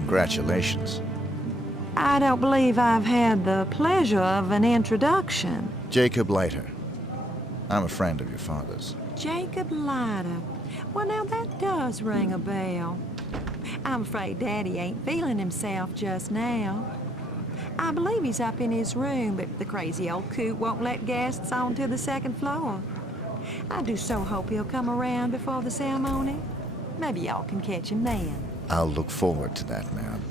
Congratulations. I don't believe I've had the pleasure of an introduction. Jacob Leiter. I'm a friend of your father's. Jacob Leiter. Well, now that does ring a bell. I'm afraid Daddy ain't feeling himself just now. I believe he's up in his room, but the crazy old coot won't let guests onto the second floor. I do so hope he'll come around before the ceremony. Maybe y'all can catch him then. I'll look forward to that, ma'am.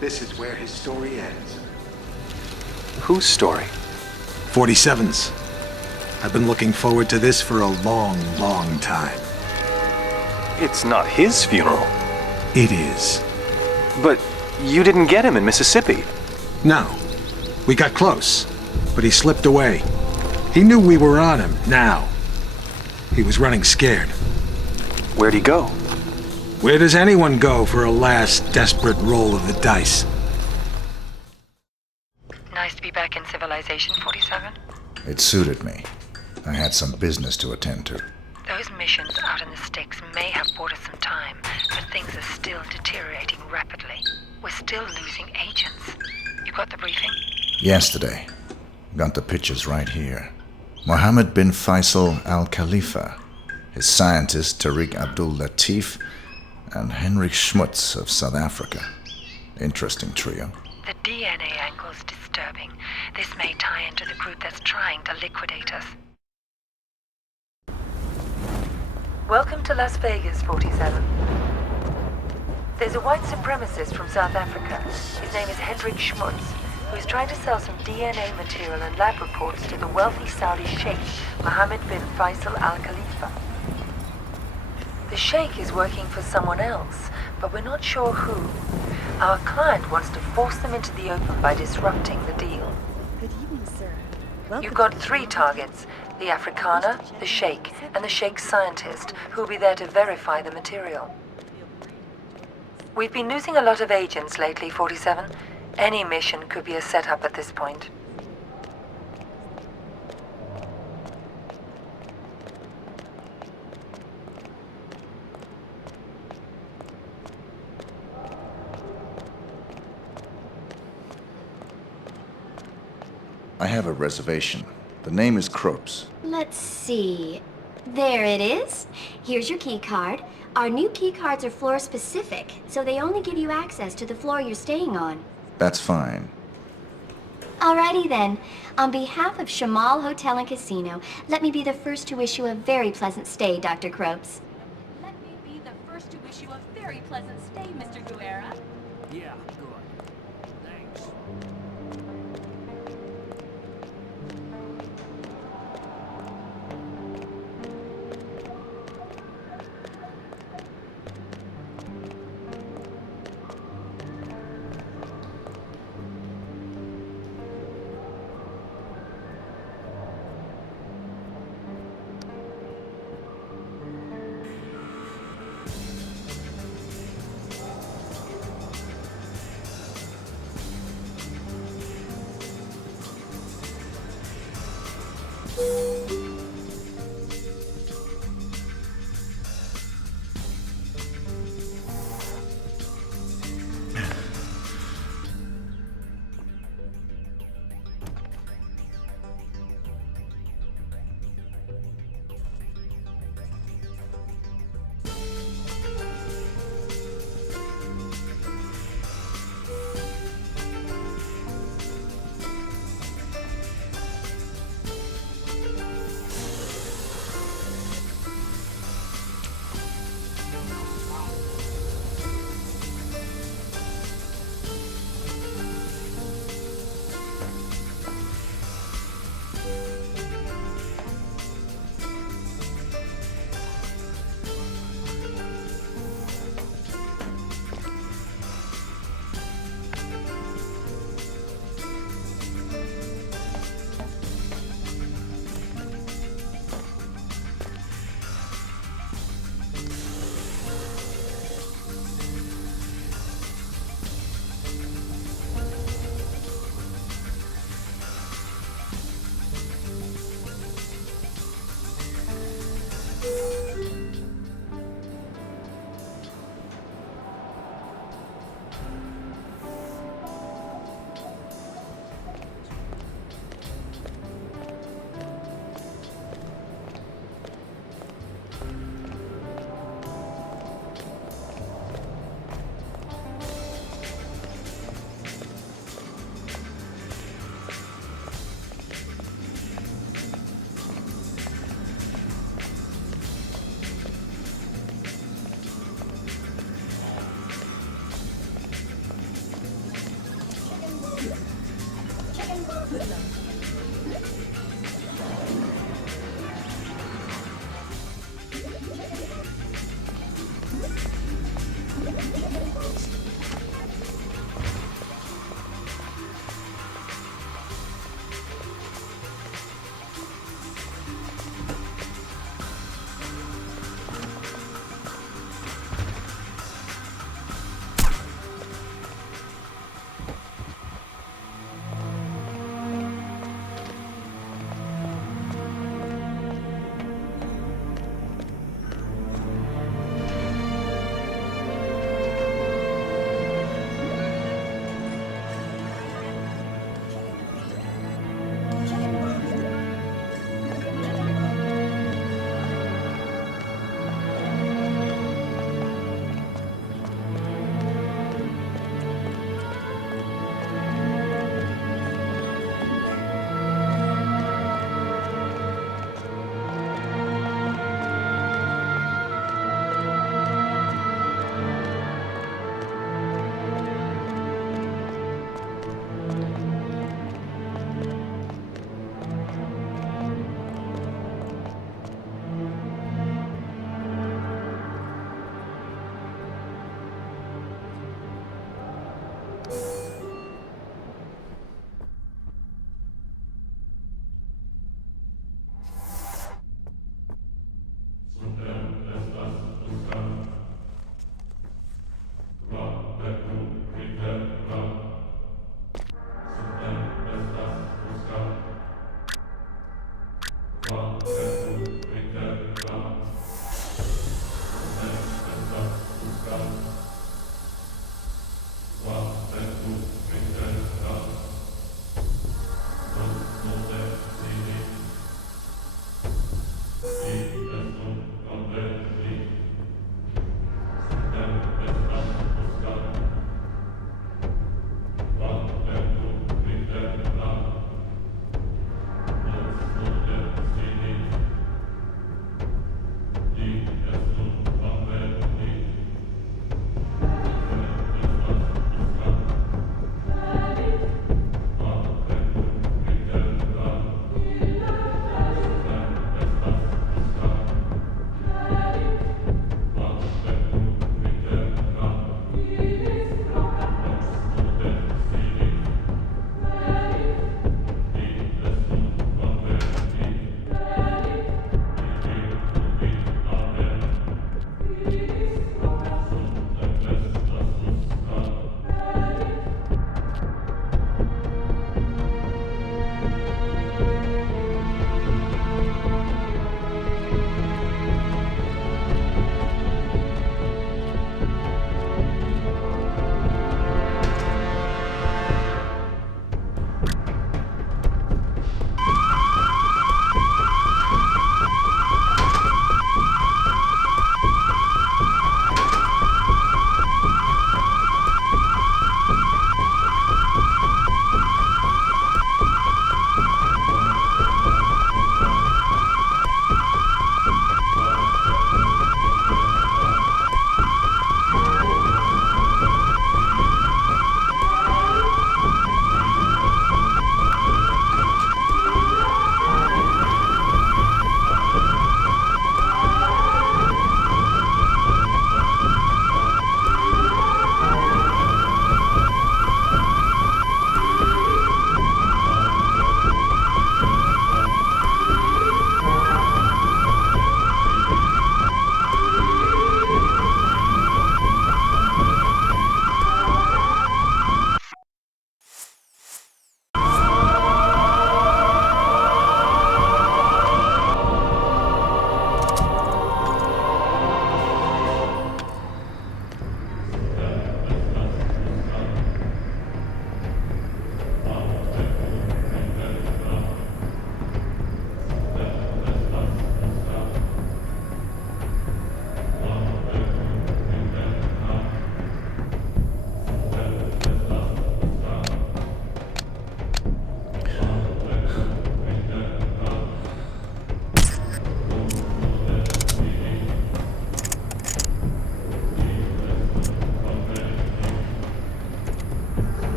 This is where his story ends. Whose story? 47's. I've been looking forward to this for a long, long time. It's not his funeral. It is. But you didn't get him in Mississippi. No. We got close, but he slipped away. He knew we were on him, now. He was running scared. Where'd he go? Where does anyone go for a last desperate roll of the dice? Nice to be back in civilization, 47. It suited me. I had some business to attend to. Those missions out in the sticks may have bought us some time, but things are still deteriorating rapidly. We're still losing agents. You got the briefing? Yesterday. Got the pictures right here. Mohammed bin Faisal Al Khalifa, his scientist Tariq Abdul Latif, and Henrik Schmutz of South Africa. Interesting trio. The DNA angle's disturbing. This may tie into the group that's trying to liquidate us. Welcome to Las Vegas, 47. There's a white supremacist from South Africa. His name is Henrik Schmutz, who's trying to sell some DNA material and lab reports to the wealthy Saudi sheikh, Mohammed bin Faisal Al Khalifa. The sheikh is working for someone else, but we're not sure who. Our client wants to force them into the open by disrupting the deal. Good evening, sir. You've got 3 targets, the Afrikaner, the sheikh, and the sheikh's scientist, who'll be there to verify the material. We've been losing a lot of agents lately, 47. Any mission could be a setup at this point. I have a reservation. The name is Kropes. Let's see. There it is. Here's your key card. Our new key cards are floor specific, so they only give you access to the floor you're staying on. That's fine. Alrighty then. On behalf of Shamal Hotel and Casino, let me be the first to wish you a very pleasant stay, Dr. Kropes. Let me be the first to wish you a very pleasant stay, Mr. Guerra. Yeah, good. Thanks.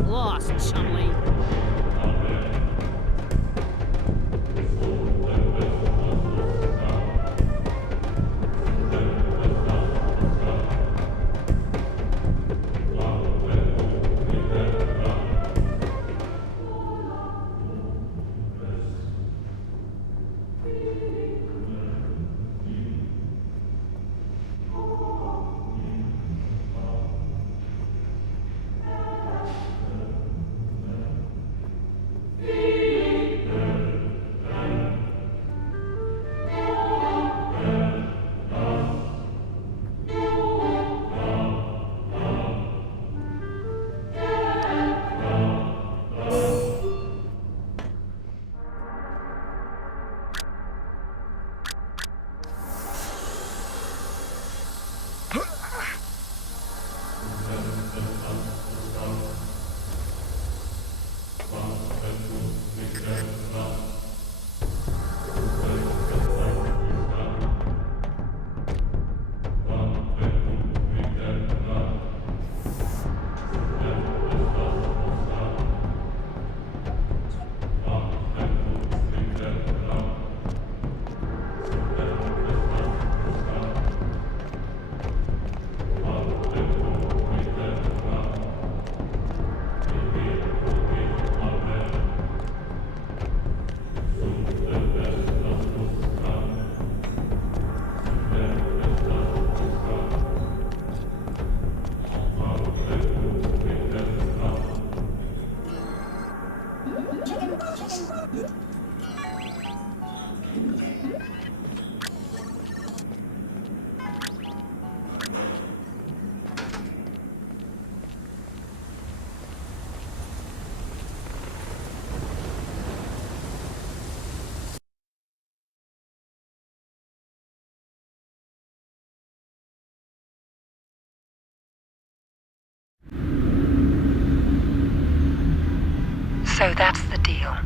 get lost, chumley. So that's the deal.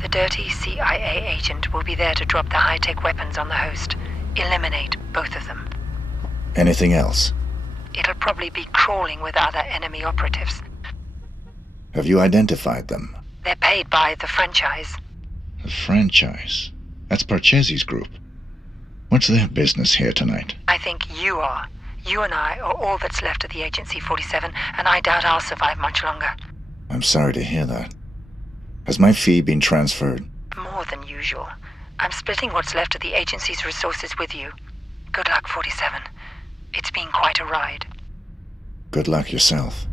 The dirty CIA agent will be there to drop the high-tech weapons on the host. Eliminate both of them. Anything else? It'll probably be crawling with other enemy operatives. Have you identified them? They're paid by the franchise. The franchise? That's Parcheesi's group. What's their business here tonight? I think you are. You and I are all that's left of the Agency 47, and I doubt I'll survive much longer. I'm sorry to hear that. Has my fee been transferred? More than usual. I'm splitting what's left of the agency's resources with you. Good luck, 47. It's been quite a ride. Good luck yourself.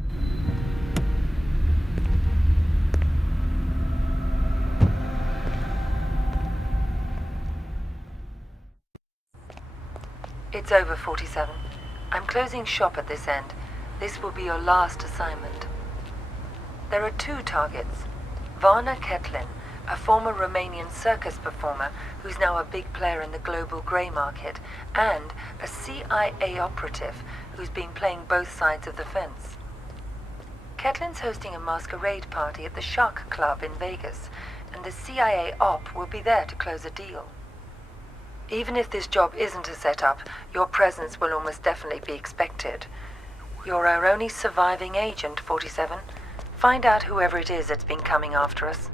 It's over, 47. I'm closing shop at this end. This will be your last assignment. There are 2 targets. Varna Ketlin, a former Romanian circus performer who's now a big player in the global grey market, and a CIA operative who's been playing both sides of the fence. Ketlin's hosting a masquerade party at the Shark Club in Vegas, and the CIA op will be there to close a deal. Even if this job isn't a setup, your presence will almost definitely be expected. You're our only surviving agent, 47. Find out whoever it is that's been coming after us.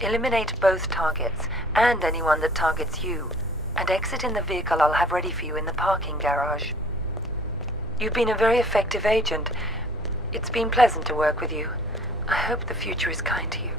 Eliminate both targets, and anyone that targets you, and exit in the vehicle I'll have ready for you in the parking garage. You've been a very effective agent. It's been pleasant to work with you. I hope the future is kind to you.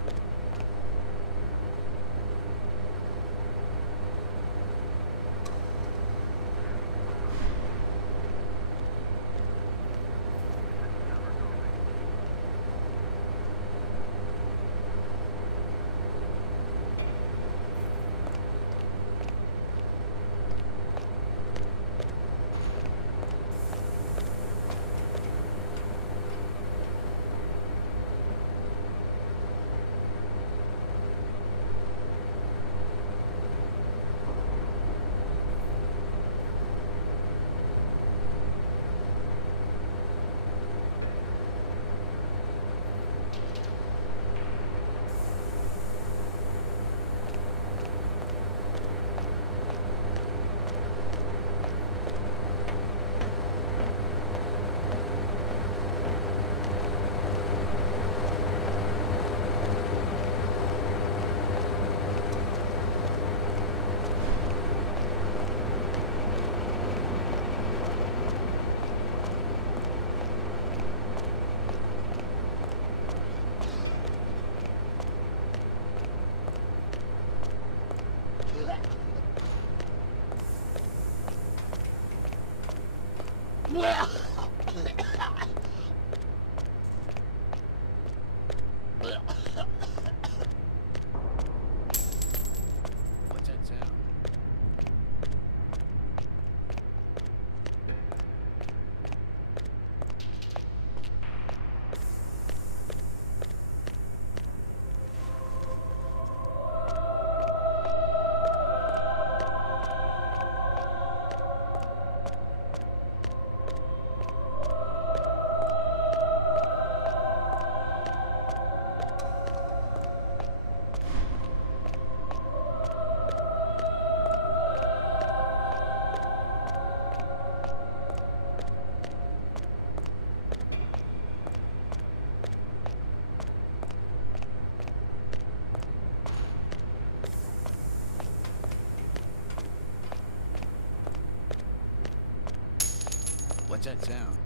What's that sound?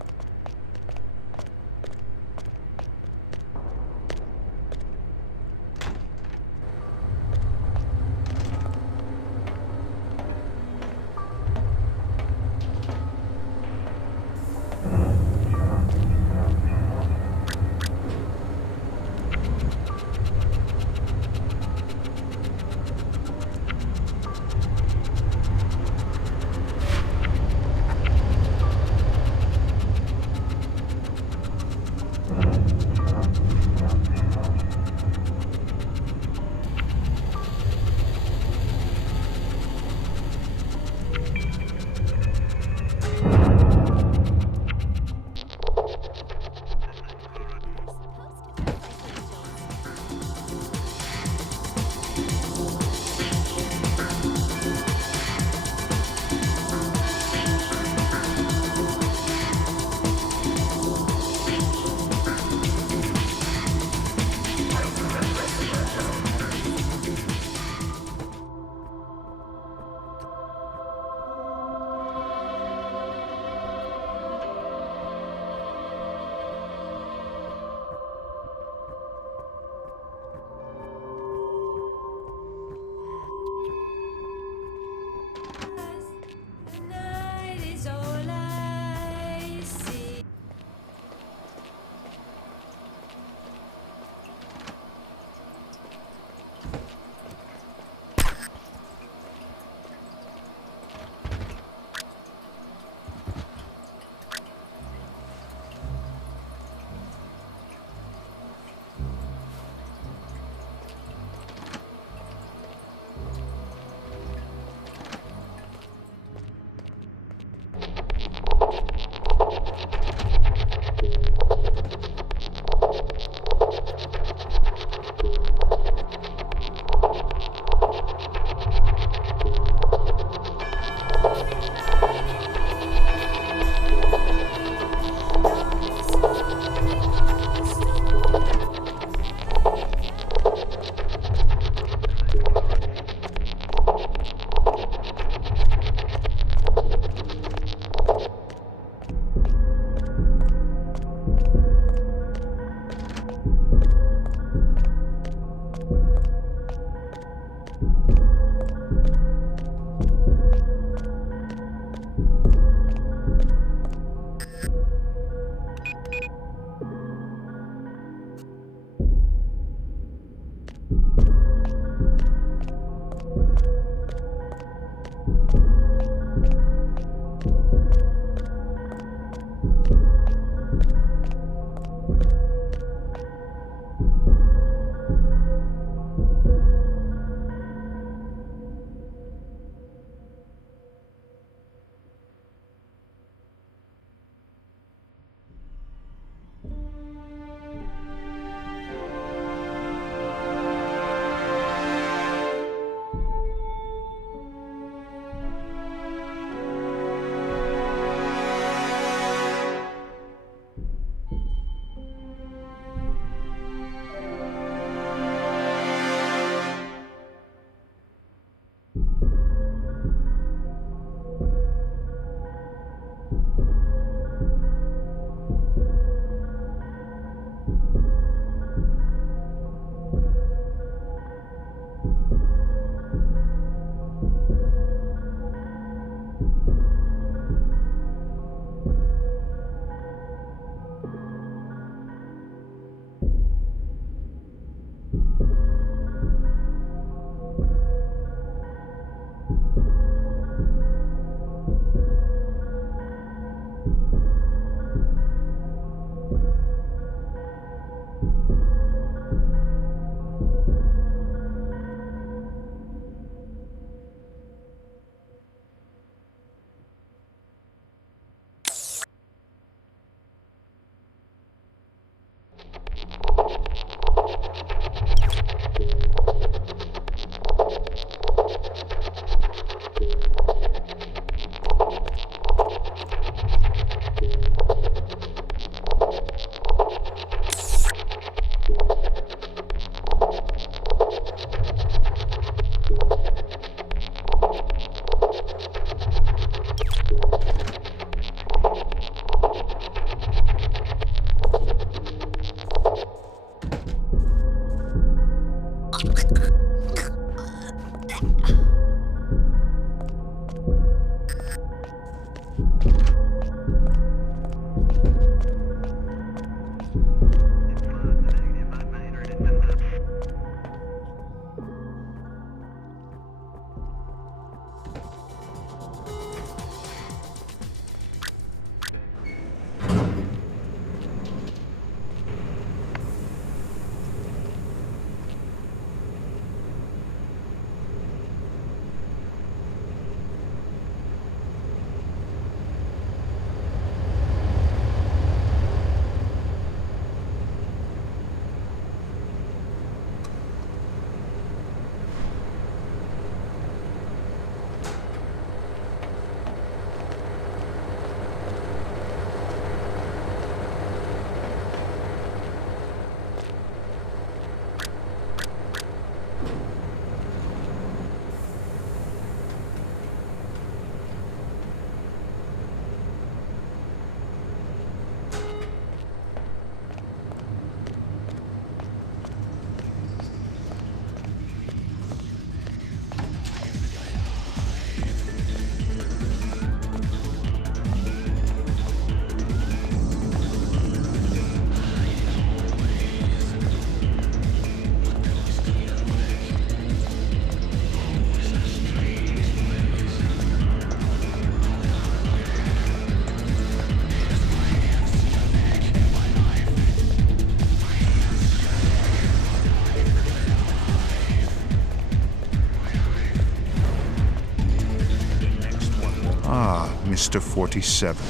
Mr. 47.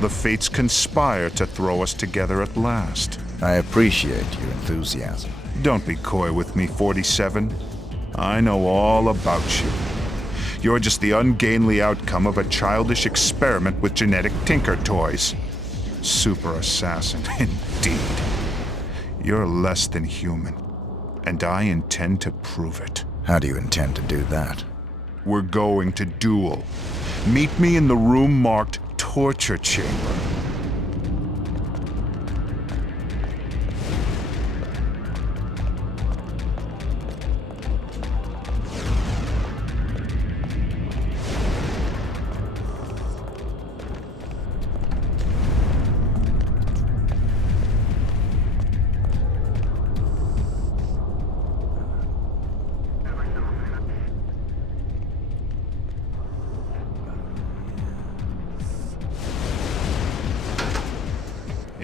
The fates conspire to throw us together at last. I appreciate your enthusiasm. Don't be coy with me, 47. I know all about you. You're just the ungainly outcome of a childish experiment with genetic tinker toys. Super assassin, indeed. You're less than human, and I intend to prove it. How do you intend to do that? We're going to duel. Meet me in the room marked Torture Chamber.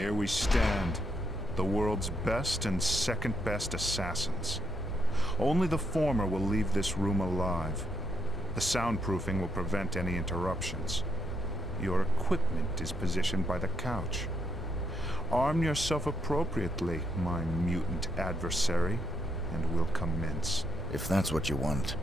Here we stand, the world's best and second best assassins. Only the former will leave this room alive. The soundproofing will prevent any interruptions. Your equipment is positioned by the couch. Arm yourself appropriately, my mutant adversary, and we'll commence. If that's what you want.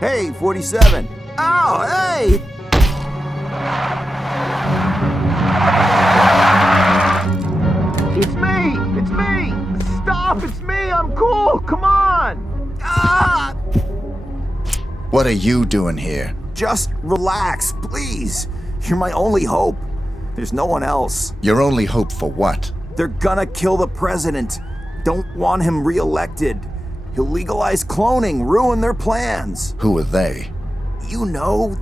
Hey, 47. Oh, hey! It's me! It's me! Stop! It's me! I'm cool! Come on! Ah! What are you doing here? Just relax, please. You're my only hope. There's no one else. Your only hope for what? They're gonna kill the president. Don't want him re-elected. He'll legalize cloning, ruin their plans. Who are they? You know,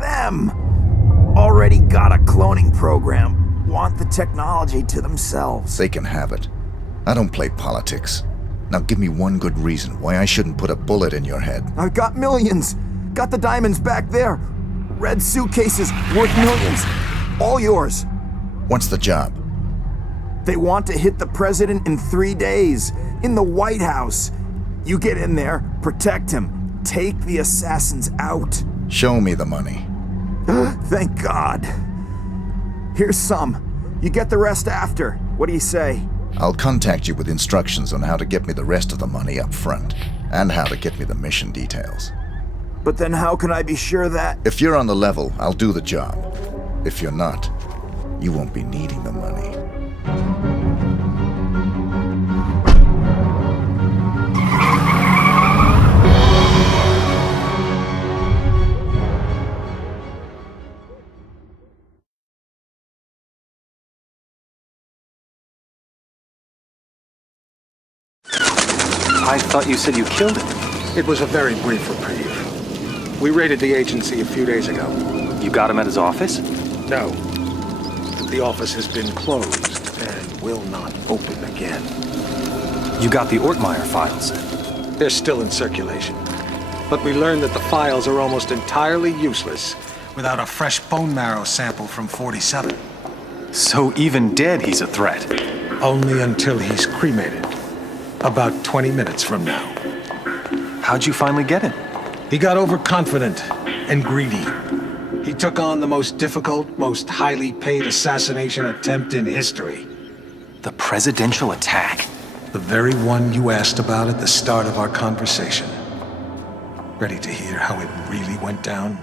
them. Already got a cloning program. Want the technology to themselves. They can have it. I don't play politics. Now give me one good reason why I shouldn't put a bullet in your head. I've got millions. Got the diamonds back there. Red suitcases worth millions. All yours. What's the job? They want to hit the president in 3 days. In the White House. You get in there, protect him, take the assassins out. Show me the money. Thank God. Here's some. You get the rest after. What do you say? I'll contact you with instructions on how to get me the rest of the money up front, and how to get me the mission details. But then how can I be sure that... If you're on the level, I'll do the job. If you're not, you won't be needing the money. I thought you said you killed him. It was a very brief reprieve. We raided the agency a few days ago. You got him at his office? No. The office has been closed and will not open again. You got the Ortmeyer files? They're still in circulation. But we learned that the files are almost entirely useless without a fresh bone marrow sample from 47. So even dead, he's a threat? Only until he's cremated. About 20 minutes from now. How'd you finally get him? He got overconfident and greedy. He took on the most difficult, most highly paid assassination attempt in history. The presidential attack? The very one you asked about at the start of our conversation. Ready to hear how it really went down?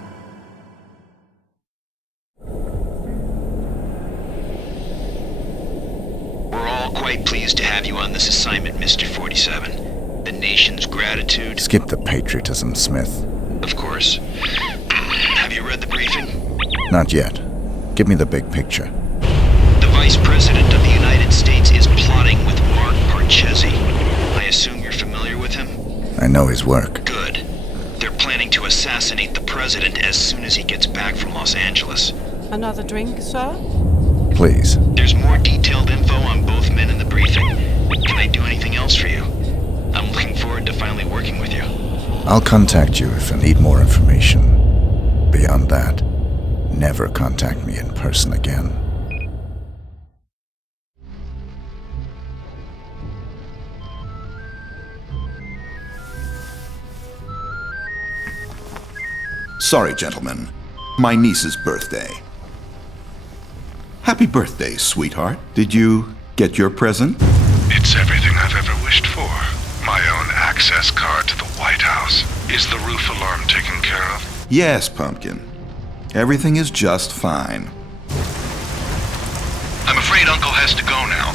We're all quite pleased to have you on this assignment, Mr. 47. The nation's gratitude... Skip the patriotism, Smith. Of course. Have you read the briefing? Not yet. Give me the big picture. The Vice President of the United States is plotting with Mark Parchesi. I assume you're familiar with him? I know his work. Good. They're planning to assassinate the President as soon as he gets back from Los Angeles. Another drink, sir? Please. There's more detailed info on both men in the briefing. Can I do anything else for you? I'm looking forward to finally working with you. I'll contact you if I need more information. Beyond that, never contact me in person again. Sorry, gentlemen. My niece's birthday. Happy birthday, sweetheart. Did you get your present? It's everything I've ever wished for. My own access card to the White House. Is the roof alarm taken care of? Yes, Pumpkin. Everything is just fine. I'm afraid Uncle has to go now.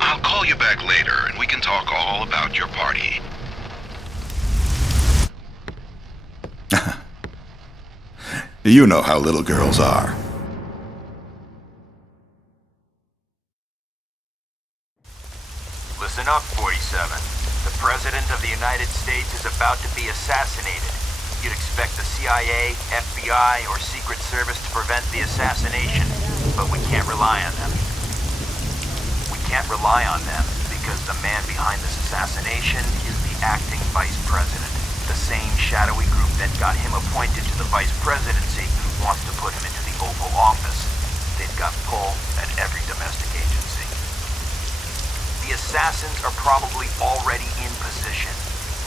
I'll call you back later and we can talk all about your party. You know how little girls are. Listen up, 47. The President of the United States is about to be assassinated. You'd expect the CIA, FBI, or Secret Service to prevent the assassination, but we can't rely on them. We can't rely on them because the man behind this assassination is the acting Vice President. The same shadowy group that got him appointed to the Vice Presidency wants to put him into the Oval Office. They've got pull at every domestic agency. The assassins are probably already in position,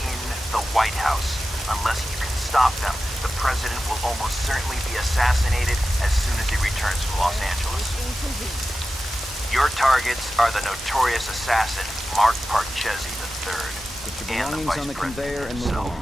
in the White House. Unless you can stop them, the president will almost certainly be assassinated as soon as he returns from Los Angeles. Your targets are the notorious assassin, Mark Parchesi III, and the Vice President himself.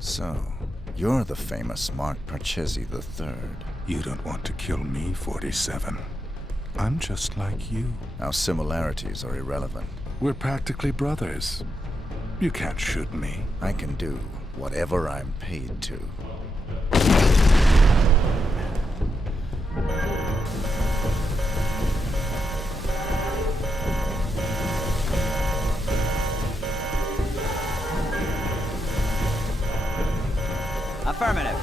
So, you're the famous Mark Parchesi III. You don't want to kill me, 47. I'm just like you. Our similarities are irrelevant. We're practically brothers. You can't shoot me. I can do whatever I'm paid to. Affirmative.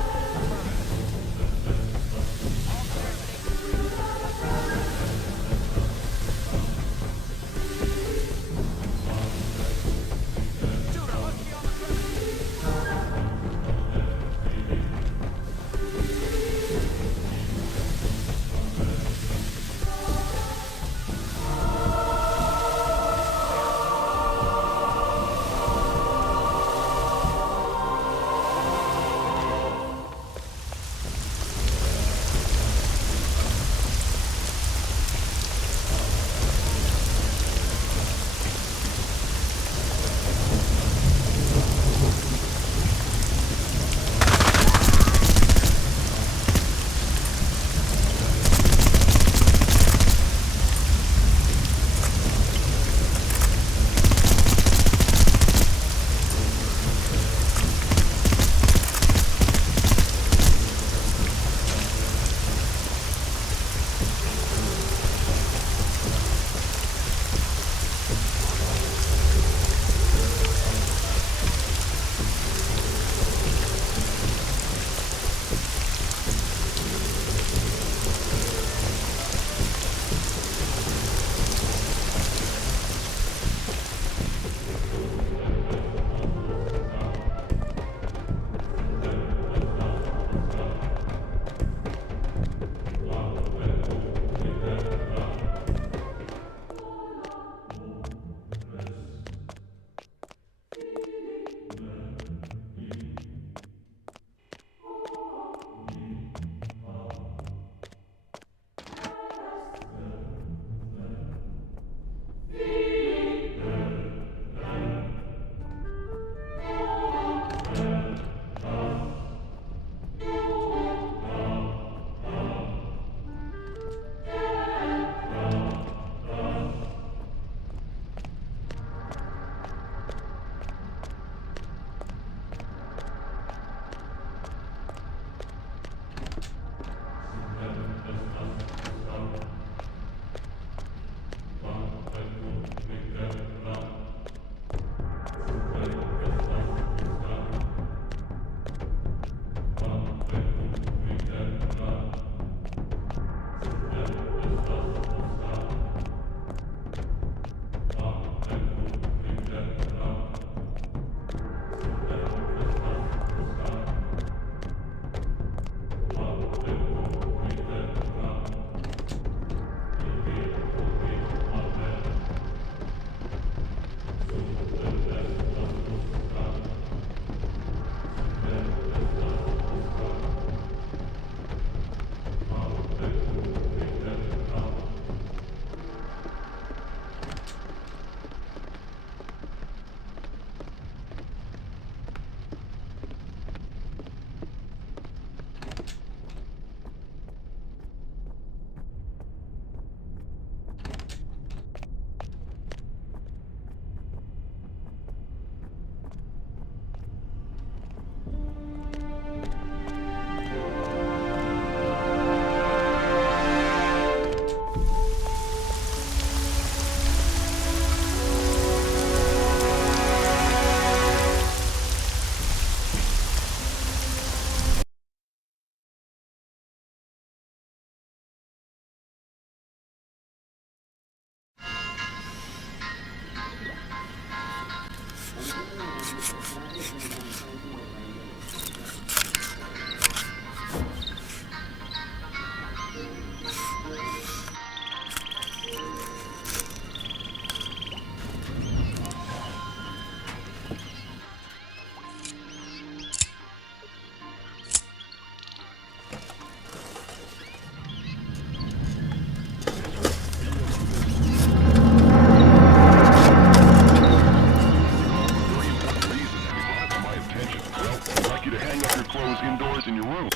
you to hang up your clothes indoors in your room.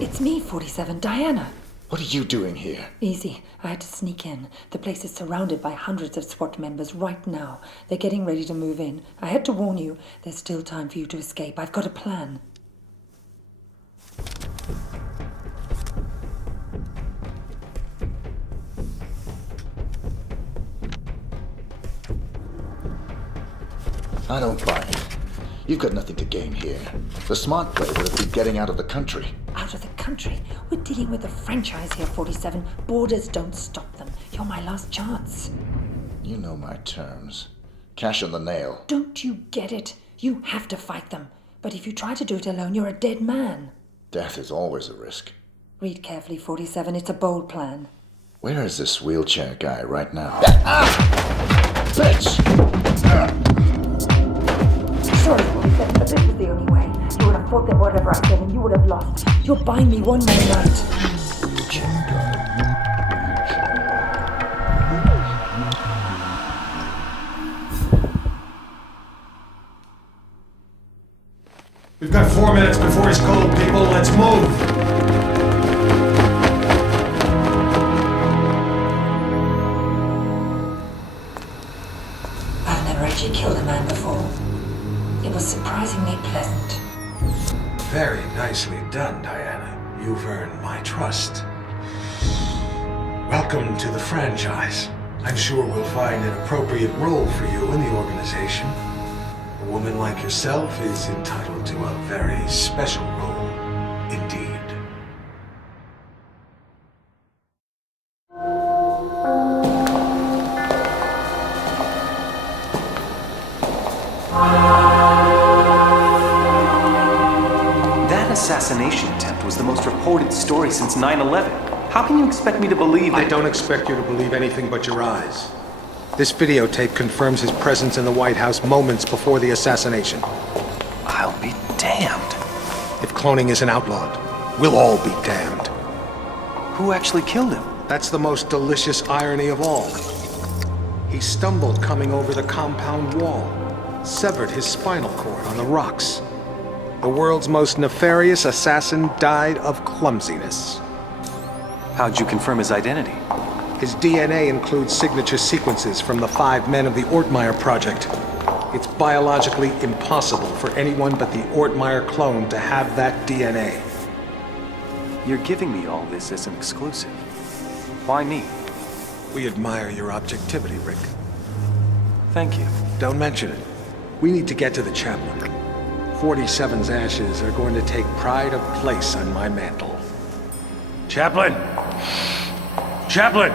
It's me, 47, Diana. What are you doing here? Easy. I had to sneak in. The place is surrounded by hundreds of SWAT members right now. They're getting ready to move in. I had to warn you. There's still time for you to escape. I've got a plan. I don't buy it. You've got nothing to gain here. The smart play would have been getting out of the country. Out of the country? We're dealing with a franchise here, 47. Borders don't stop them. You're my last chance. You know my terms. Cash on the nail. Don't you get it? You have to fight them. But if you try to do it alone, you're a dead man. Death is always a risk. Read carefully, 47. It's a bold plan. Where is this wheelchair guy right now? Bitch! Sorry, 47, but this was the only way. You would have fought them whatever I said, and you would have lost. You're buying me one more night. We've got 4 minutes before he's cold, people. Let's move. I've never actually killed a man before. It was surprisingly pleasant. Very nicely done, Diana. You've earned my trust. Welcome to the franchise. I'm sure we'll find an appropriate role for you in the organization. A woman like yourself is entitled to a very special role indeed. That assassination attempt was the most reported story since 9/11. How can you expect me to believe that— I don't expect you to believe anything but your eyes. This videotape confirms his presence in the White House moments before the assassination. I'll be damned. If cloning isn't outlawed, we'll all be damned. Who actually killed him? That's the most delicious irony of all. He stumbled coming over the compound wall, severed his spinal cord on the rocks. The world's most nefarious assassin died of clumsiness. How'd you confirm his identity? His DNA includes signature sequences from the 5 men of the Ortmeyer project. It's biologically impossible for anyone but the Ortmeyer clone to have that DNA. You're giving me all this as an exclusive. Why me? We admire your objectivity, Rick. Thank you. Don't mention it. We need to get to the chaplain. 47's ashes are going to take pride of place on my mantle. Chaplain! Chaplain!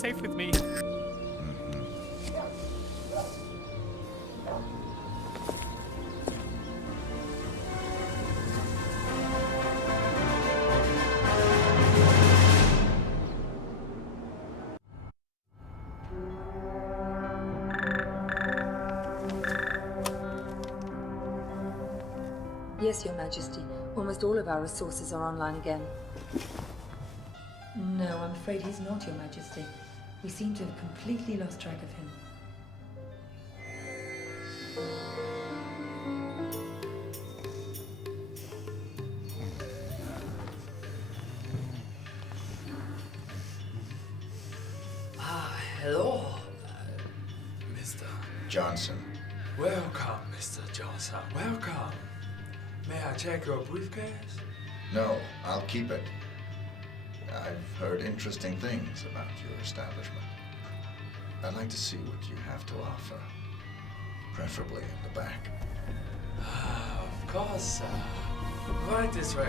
safe with me. Yes, Your Majesty. Almost all of our resources are online again. No, I'm afraid he's not, Your Majesty. We seem to have completely lost track of him. Hello, Mr. Johnson. Welcome, Mr. Johnson. Welcome. May I check your briefcase? No, I'll keep it. I've heard interesting things about your establishment. I'd like to see what you have to offer. Preferably in the back. Of course, sir. Right this way.